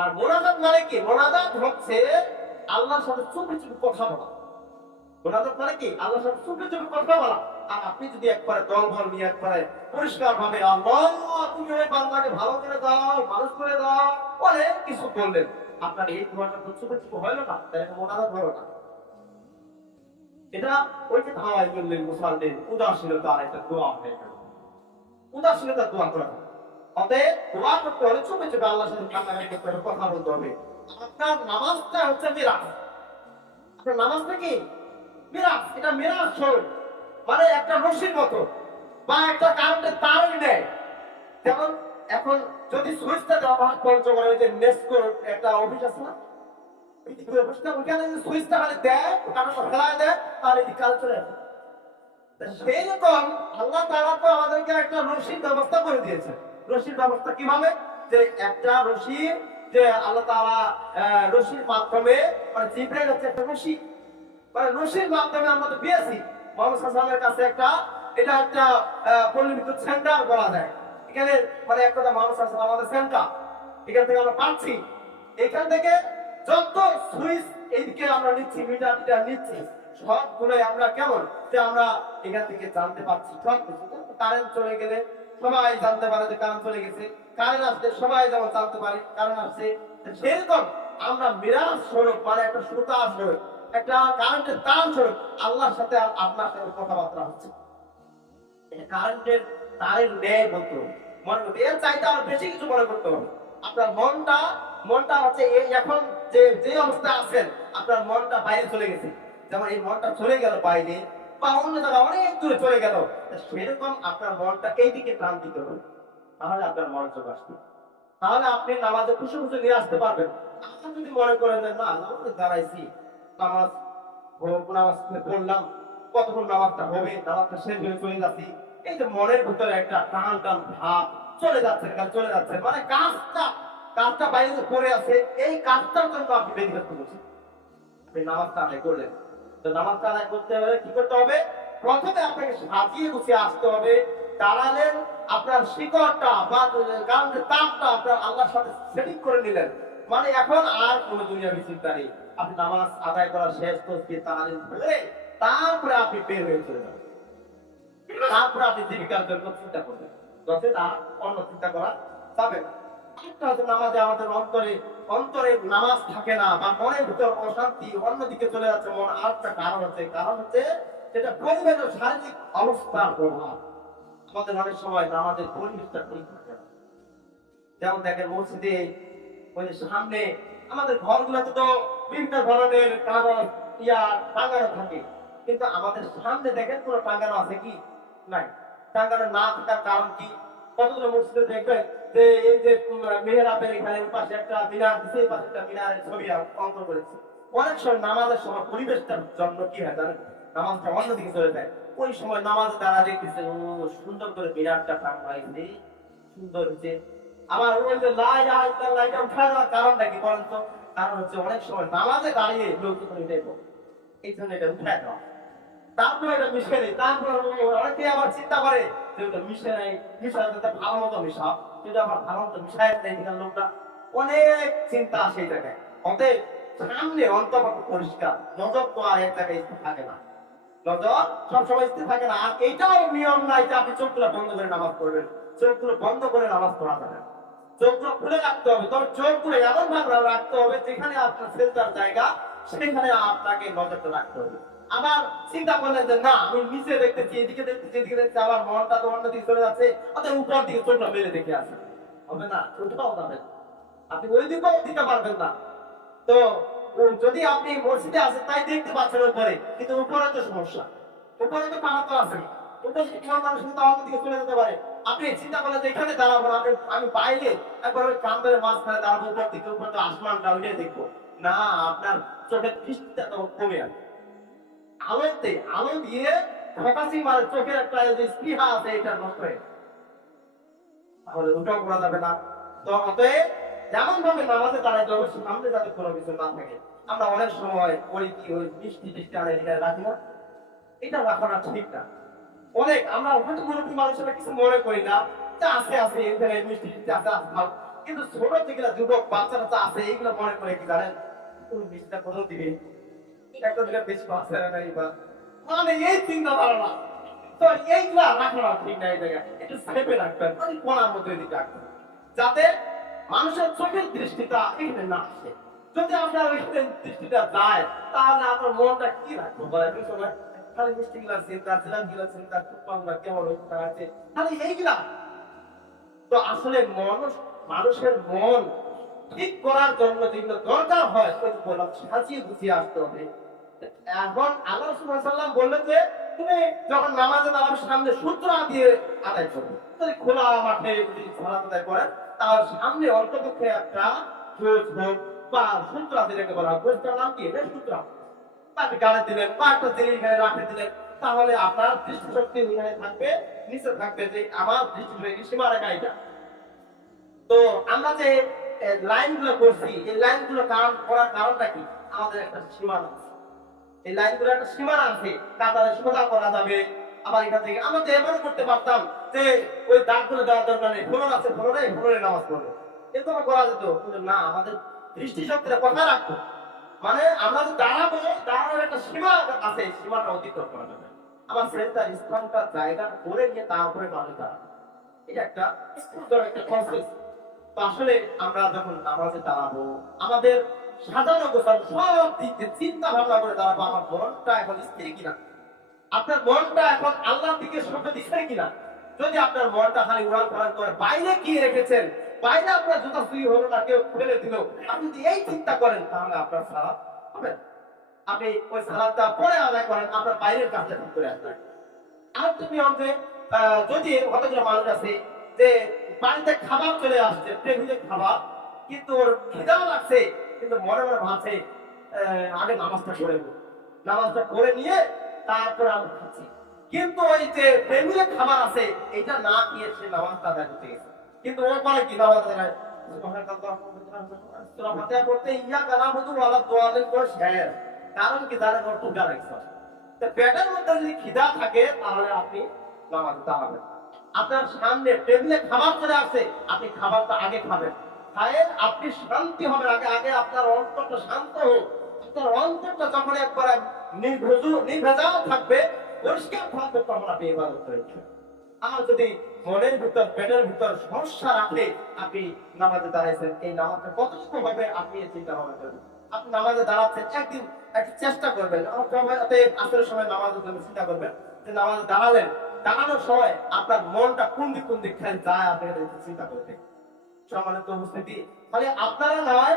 আর মোনাজাত মানে কি? মোনাজাত হচ্ছে আল্লাহর সাথে চুপি চুপি কথা বলা। মোনাজাত মানে কি? আল্লাহর সাথে চুপি চুপি কথা বলা। আর আপনি যদি একবারে দলবল নিয়ে একবারে পরিষ্কার ভাবে, আল্লাহ তুমি ওই বান্দাকে ভালো করে দাও, মানুষ করে দাও, অনেক কিছু বললেন, আপনার এই দোয়াটা তো চুপি চুপি হইল না, তাই মোনাজাত হলো না। এটা ওই যে ধাওয়াই করলেন মুসলমানদের উদাসীনতার একটা দোয়া হয়ে গেল, উদাসীনতার দোয়া করা। অতএব দোয়া করতে হলে চুপে চুপে আল্লাহর সাথে কান্নাকাটি করতে হবে, কথা বলতে হবে। আপনার নামাজটা হচ্ছে মিরাজ। আপনার নামাজটা কি? মিরাজ। এটা মিরাজ স্বরূপ, মানে একটা রশির মতো, বা একটা কারেন্টের তারই নেয়। যেমন এখন যদি সুইচটা দেওয়া হয় পঞ্চগড়ে, যে নেসকোর একটা অফিস আছে না, ওইখানে সুইচটা খালি দেয়, কারেন্ট ফেলায় দেয়, তাহলে এই কাজ চলে আসে। সেই রকম আল্লাহ তাআলা তো আমাদেরকে একটা রশির ব্যবস্থা করে দিয়েছে। রশির ব্যবস্থা কিভাবে? যে একটা রশি, যে আল্লাহ তাআলা রশির মাধ্যমে, মানে জিবরাইল হচ্ছে একটা রশি, মানে রশির মাধ্যমে আমরা তো পেয়েছি মুহাম্মদ সাল্লাল্লাহু আলাইহি ওয়াসাল্লামের কাছে একটা, এটা একটা পরিমিত সেন্টার বলা যায়। এখানে মানে একটা মুহাম্মদ সাল্লাল্লাহু আলাইহি ওয়াসাল্লাম আমাদের সেন্টার, এখান থেকে আমরা পাচ্ছি। এখান থেকে যত সুইচ এইদিকে আমরা নিচ্ছি, মিটার নিচ্ছি, সবগুলোই আমরা কেমন, যে আমরা এখান থেকে জানতে পারছি সব কিছু। কারেন্ট চলে গেলে সবাই জানতে পারে যে কারেন্ট চলে গেছে, কারেন্ট আসলে সবাই যেমন জানতে পারে কারেন্ট আসছে। সেরকম আমরা মিরাজ স্বরূপ, মানে একটা সুতা স্বরূপ, একটা কারেন্টের তার স্বরূপ আল্লাহর সাথে আপনার সাথে কথাবার্তা হচ্ছে। কারেন্টের তারের ন্যায় বলতে হবে, মনে করতে, এর চাইতে আরো বেশি কিছু মনে করতে হবে। আপনার মনটা হচ্ছে এই এখন যে যে অবস্থায় আছেন, আপনার মনটা বাইরে চলে গেছে, যেমন এই মনটা চলে গেল বাইরে বা অন্য জায়গায় অনেক দূরে চলে গেল, সেরকম আপনার মনটা এইদিকে টান দিতে হবে, তাহলে আপনার মনোযোগ আসবে, তাহলে আপনি নামাজে খুশি খুশি নিয়ে আসতে পারবেন। আপনি যদি মনে করেন যে না, নামাজে দাঁড়াইছি, নামাজ নামাজ পড়লাম, কতক্ষণ নামাজটা হবে, নামাজটা শেষ হয়ে চলে যাচ্ছি, এই যে মনের ভিতরে একটা টান টান ভাব চলে যাচ্ছে, চলে যাচ্ছে, মানে কাজটা বাইরে যে পড়ে আছে, এই কাজটার জন্য আপনি ব্যতিব্যস্ত করছেন। আপনি নামাজটা আদায় করলেন, তো নামাজটা আদায় করতে হলে কি করতে হবে? প্রথমে আপনাকে সাজিয়ে গুছিয়ে আসতে হবে। দাঁড়ালেন, আপনার শিকড়টা বা গানের তাপটা আপনার আল্লাহর সাথে সেটিং করে নিলেন, মানে এখন আর কোনো দুনিয়াবি চিন্তা নেই। আপনি নামাজ আদায় করা শেষ, তসবিহ তাহলিল পড়ে তারপরে আপনি বের হয়ে চলে যাবেন, তারপরে আপনি জীবিকার জন্য চিন্তা করবেন, যথেষ্ট আর অন্য চিন্তা করা যাবে না। নামাজে আমাদের অন্তরে নামাজ থাকে না, বা মনের ভিতর অশান্তি, অন্যদিকে চলে যাচ্ছে মন, আর একটা কারণ হচ্ছে যেটা পরিবেশের শারীরিক অবস্থার প্রভাব। আমাদের অনেক সময় নামাজের পরিবেশটা ঠিক থাকে না। যেমন দেখেন মসজিদে ওই সামনে আমাদের ঘরগুলোতে তো বিভিন্ন ধরনের কাগজ টাঙানো থাকে, কিন্তু আমাদের সামনে দেখেন কোনো টাঙানো আছে কি? নাই। টাঙানো না থাকার কারণ কি? কতগুলো মসজিদে দেখবেন যে এই যে মেহরাবের এখানে পাশে একটা মিনার দিছে, এই পাশে একটা মিনারের ছবি অঙ্কন করেছে। অনেক সময় নামাজের সময় পরিবেশটার জন্য কি হয় জানেন, নামাজটা অন্যদিকে চলে যায়। ওই সময় নামাজে তারা দেখতেছে ও সুন্দর করে মিনারটা টাঙাইছে, সুন্দর হচ্ছে। আবার ওই যে লা ইলাহা ইল্লাল্লাহ এটা উঠায় দেওয়ার কারণটা কি বলেন তো? কারণ হচ্ছে অনেক সময় নামাজে দাঁড়িয়ে লোকজন এটাই বলে, এই জন্য এটা উঠায় দেওয়া। তারপরে এটা মিশে নেই, তারপরে অনেকে আবার চিন্তা করে যে ওটা মিশে নেই, মিশাতে যাতে ভালো মতো মিশা, কিন্তু আবার ভালো মতো মিশায় নেই কিনা লোকটা, অনেক চিন্তা আসে এই জায়গায়। অতএব সামনে অন্তত পরিষ্কার, নজর তো আর এক জায়গায় স্থির থাকে না, নজর সবসময় স্থির থাকে না। আর এইটাও নিয়ম নাই যে আপনি চোখগুলো বন্ধ করে নামাজ পড়বেন, চোখগুলো বন্ধ করে নামাজ পড়া যাবে না। চোখগুলো খুলে রাখতে হবে, তবে চোখগুলো এমন ভাবে রাখতে হবে যেখানে আপনার সেজদার জায়গা, সেখানে আপনাকে নজরটা রাখতে হবে। আবার চিন্তা করলেন যে না আমি নিচে দেখতেছি, এদিকে দেখতেছি, এদিকে দেখতেছি, আমার মনটা তো অন্যদিকে চলে যাচ্ছে, অতএব উপর দিকে চোখটা মেলে দেখে আছে, হবে না, ওটাও যাবে না। আপনি ওই দিকেও দিতে পারবেন না। তো যদি আপনি মসজিদে আছেন তাই দেখতে পাচ্ছেন উপরে, কিন্তু উপরে তো সমস্যা, উপরে তো কানা তো আছে, উপরে তোমার মানুষ কিন্তু আমাদের দিকে চলে যেতে পারে। আপনি চিন্তা করলেন যে এখানে দাঁড়াবো না, আমি বাইরে একবার ওই কান্দের মাঝখানে দাঁড়াবো, উপর দিকে, উপরে তো আসমানটা ওইটাই দেখবো না, আপনার চোখের দৃষ্টিটা তো কমে আসবে। আলোতে আলো দিয়ে ফোকাসিং মানে চোখের একটা যে স্পৃহা আছে এটা নষ্ট হয়ে, তাহলে ওটাও করা যাবে না। তো অতএব যেমন ভাবে নামাজে দাঁড়াইতে হবে সামনে যাতে কোনো কিছু না থাকে। আমরা অনেক সময় ওই কি ওই বৃষ্টি টিষ্টি আনে এখানে রাখি না, এটা রাখাটা ঠিক না। অনেক আমরা হয়তো মুরব্বী মানুষেরা কিছু মনে করি না, যা আছে আছে এখানে মিষ্টি টিষ্টি আছে খাও, কিন্তু ছোট যেগুলা যুবক বাচ্চারা যা আছে এইগুলো মনে করে কি জানেন, তুমি মিষ্টিটা কোথাও দিবে, একটা দিলে বেশি বাচ্চারা নাই বা মানে এই চিন্তা ধারণা। তো এইগুলা রাখানো ঠিক না, এই জায়গায় একটু সেপে রাখবেন, মানে কোনার মধ্যে দিকে রাখবেন, যাতে মানুষের চোখের দৃষ্টিটা এখানে না আসে। যদি আপনার ওইখানে দৃষ্টিটা যায় তাহলে আপনার মনটা কি রাখবো বলেন, ওই সময় খালি মিষ্টি গুলা চিন্তা, ছিলাম গুলা চিন্তা, টুকপাগুলা কেমন ওইটা আছে, খালি এইগুলা। তো আসলে মানুষের মন ঠিক করার জন্য যেগুলো দরকার হয় সেগুলো বললাম সাজিয়ে গুছিয়ে আসতে হবে। এখন আল্লাহ রাসূল সাল্লাল্লাহু বললেন যে তুমি যখন নামাজে দাঁড়াবে সামনে সূত্রা দিয়ে আদায় করবে। যদি খোলা মাঠে যদি সালাত আদায় করেন তাহলে সামনে অন্ততপক্ষে একটা জোজ হোক বা সূত্রা যেটাকে বলা হয়, গোষ্ঠীর নাম কি, এটা সূত্রা, তাকে গাড়ি দিলেন বা একটা জিনিস এখানে রাখে দিলেন, তাহলে আপনার দৃষ্টিশক্তি ওইখানে থাকবে, নিচে থাকবে যে আমার দৃষ্টিশক্তি সীমারেখা এটা। তো আমরা যে লাইন গুলো করছি, এই লাইন গুলো করার কারণটা কি, আমাদের একটা সীমানা আছে, এই লাইনগুলো একটা সীমানা আছে, কাতারে সোজা করা যাবে। আবার এখান থেকে আমরা তো এমন করতে পারতাম যে ওই দাগগুলো দেওয়ার দরকার নেই, ফ্লোর আছে ফ্লোরে নামাজ পড়বো, কিন্তু করা যেত, কিন্তু না, আমাদের দৃষ্টিশক্তিটা কোথায় রাখবো, মানে আমরা যে দাঁড়াবো, দাঁড়ানোর একটা সীমা আছে, সীমাটা অতিক্রম করা যাবে। আমার সেন্টার স্থানটা জায়গা করে নিয়ে তারপরে মানুষ দাঁড়াবে, এটা একটা সুন্দর একটা প্রসেস। তো আসলে আমরা যখন নামাজে দাঁড়াবো আমাদের সাজানো গোছানো সব দিক দিয়ে চিন্তা ভাবনা করে দাঁড়াবো, আমার মনটা এখন স্থির কিনা, আপনার মনটা এখন আল্লাহর দিকে সরে দিচ্ছে কিনা। যদি আপনার মনটা খালি উড়ান ফাড়ান করে বাইরে কি রেখেছেন, বাইরে আপনার জুতা চুরি হলো না, কেউ ফেলে দিল, আপনি যদি এই চিন্তা করেন তাহলে আপনার সালাত হবে না। আপনি ওই সালাতটা পরে আদায় করেন, আপনার বাইরের কাজটা ঠিক করে আসবেন। আরেকটা নিয়ম যে যদি কতগুলো মানুষ আছে যে বাড়িতে খাবার চলে আসছে, টেবিলে খাবার, কিন্তু ওর খিদাও লাগছে, কিন্তু মনে মনে ভাবছে আগে নামাজটা করে নেব, নামাজটা করে নিয়ে তারপরে আমি খাচ্ছি, কিন্তু ওই যে টেবিলে খাবার আছে এটা না খেয়ে সে নামাজটা আদায় করতে গেছে, কিন্তু ও করে কি নামাজ আদায় করতে ইয়া কানা মধু ওয়ালা দোয়ালের করে শেষ, কারণ কি জানেন ওর ক্ষুধা লাগছে। পেটের মধ্যে যদি খিদা থাকে তাহলে আপনি নামাজে দাঁড়াবেন। আপনার সামনে টেবিলে খাবার চলে আসছে, আপনি খাবারটা আগে খাবেন, খায়ে আপনি শান্তি হবেন, আগে আগে আপনার অন্তরটা শান্ত হোক। আপনার অন্তরটা যখন একবার নির্ভেজাল থাকবে, পরিষ্কার থাকবে, তখন আপনি ইবাদত করবেন। আর যদি মনের ভিতর পেটের ভিতর সমস্যা রাখলে আপনি নামাজে দাঁড়াইছেন, এই নামাজটা কতটুকু হবে আপনি চিন্তা ভাবনা করবেন। আপনি নামাজে দাঁড়াচ্ছেন, একদিন একটা চেষ্টা করবেন, আসরের সময় নামাজের জন্য চিন্তা করবেন যে নামাজে দাঁড়ালেন, দাঁড়ানোর সময় আপনার মনটা কোন দিক খালি যায়, আপনি চিন্তা করতে। সম্মানিত উপস্থিতি, খালি আপনারা নয়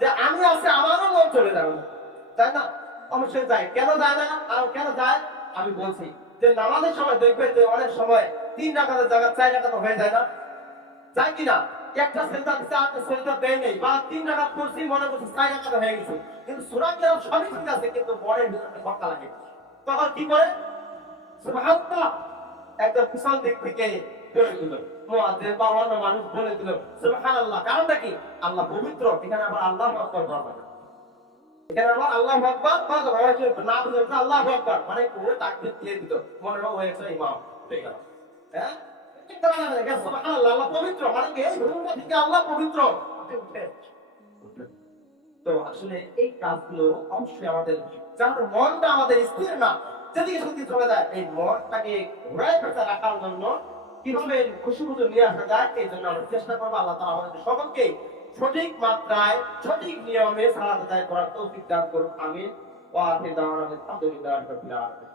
যে আমি আছে আমারও মন চলে যাবে না, তাই না? অবশ্যই যায়। কেন যায় না আর কেন যায় আমি বলছি যে নামাজের সময় দেখবে যে অনেক সময় 3 রাকাতের জায়গা 4 রাকাত হয়ে যায় না, যায় কিনা? একটা সেজদা দিতে আরেকটা সেজদা দেয় নেই, বা 3 রাকাত করছি মনে করছি 4 রাকাত হয়ে গেছে, কিন্তু সূরা কেরাত সবই ঠিক আছে কিন্তু মনের ভিতরে খটকা লাগে। তখন কি করে? সুবহানাল্লাহ, একদম পিছন দিক থেকে বলে দিল মুয়াজ্জিন বা অন্য মানুষ বলে দিল সুবহানাল্লাহ। কারণটা কি? আল্লাহ পবিত্র, এখানে আবার আল্লাহু আকবার বলা হয়। এখানে আবার আল্লাহু আকবার বা না বুঝে আল্লাহু আকবার মানে পুরো তাকবীর দিয়ে দিত, মনে হয় ওই একটা ইমাম হয়ে গেল। হ্যাঁ, এটা মানে সুবহানাল্লাহ, আল্লাহ পবিত্র মানে কি এই ভূমিকা থেকে আল্লাহ পবিত্র। আপনি উঠেন। তো আসলে এই কাজগুলো অবশ্যই আমাদের, যার মনটা আমাদের স্থির না, যেদিকে সেদিকে চলে যায়, এই মনটাকে ঘুরায় ফেরতে রাখার জন্য কিভাবে খুশি-খুশি নিয়ে আসা যায়, এই জন্য আমরা চেষ্টা করবো। আল্লাহ তাআলা আমাদের সকলকে সঠিক মাত্রায় সঠিক নিয়মে সালাত আদায় করার তৌফিক দান করুন। আমিন। ওয়া আখিরু দাওয়ানা আলহামদুলিল্লাহি রাব্বিল আলামিন।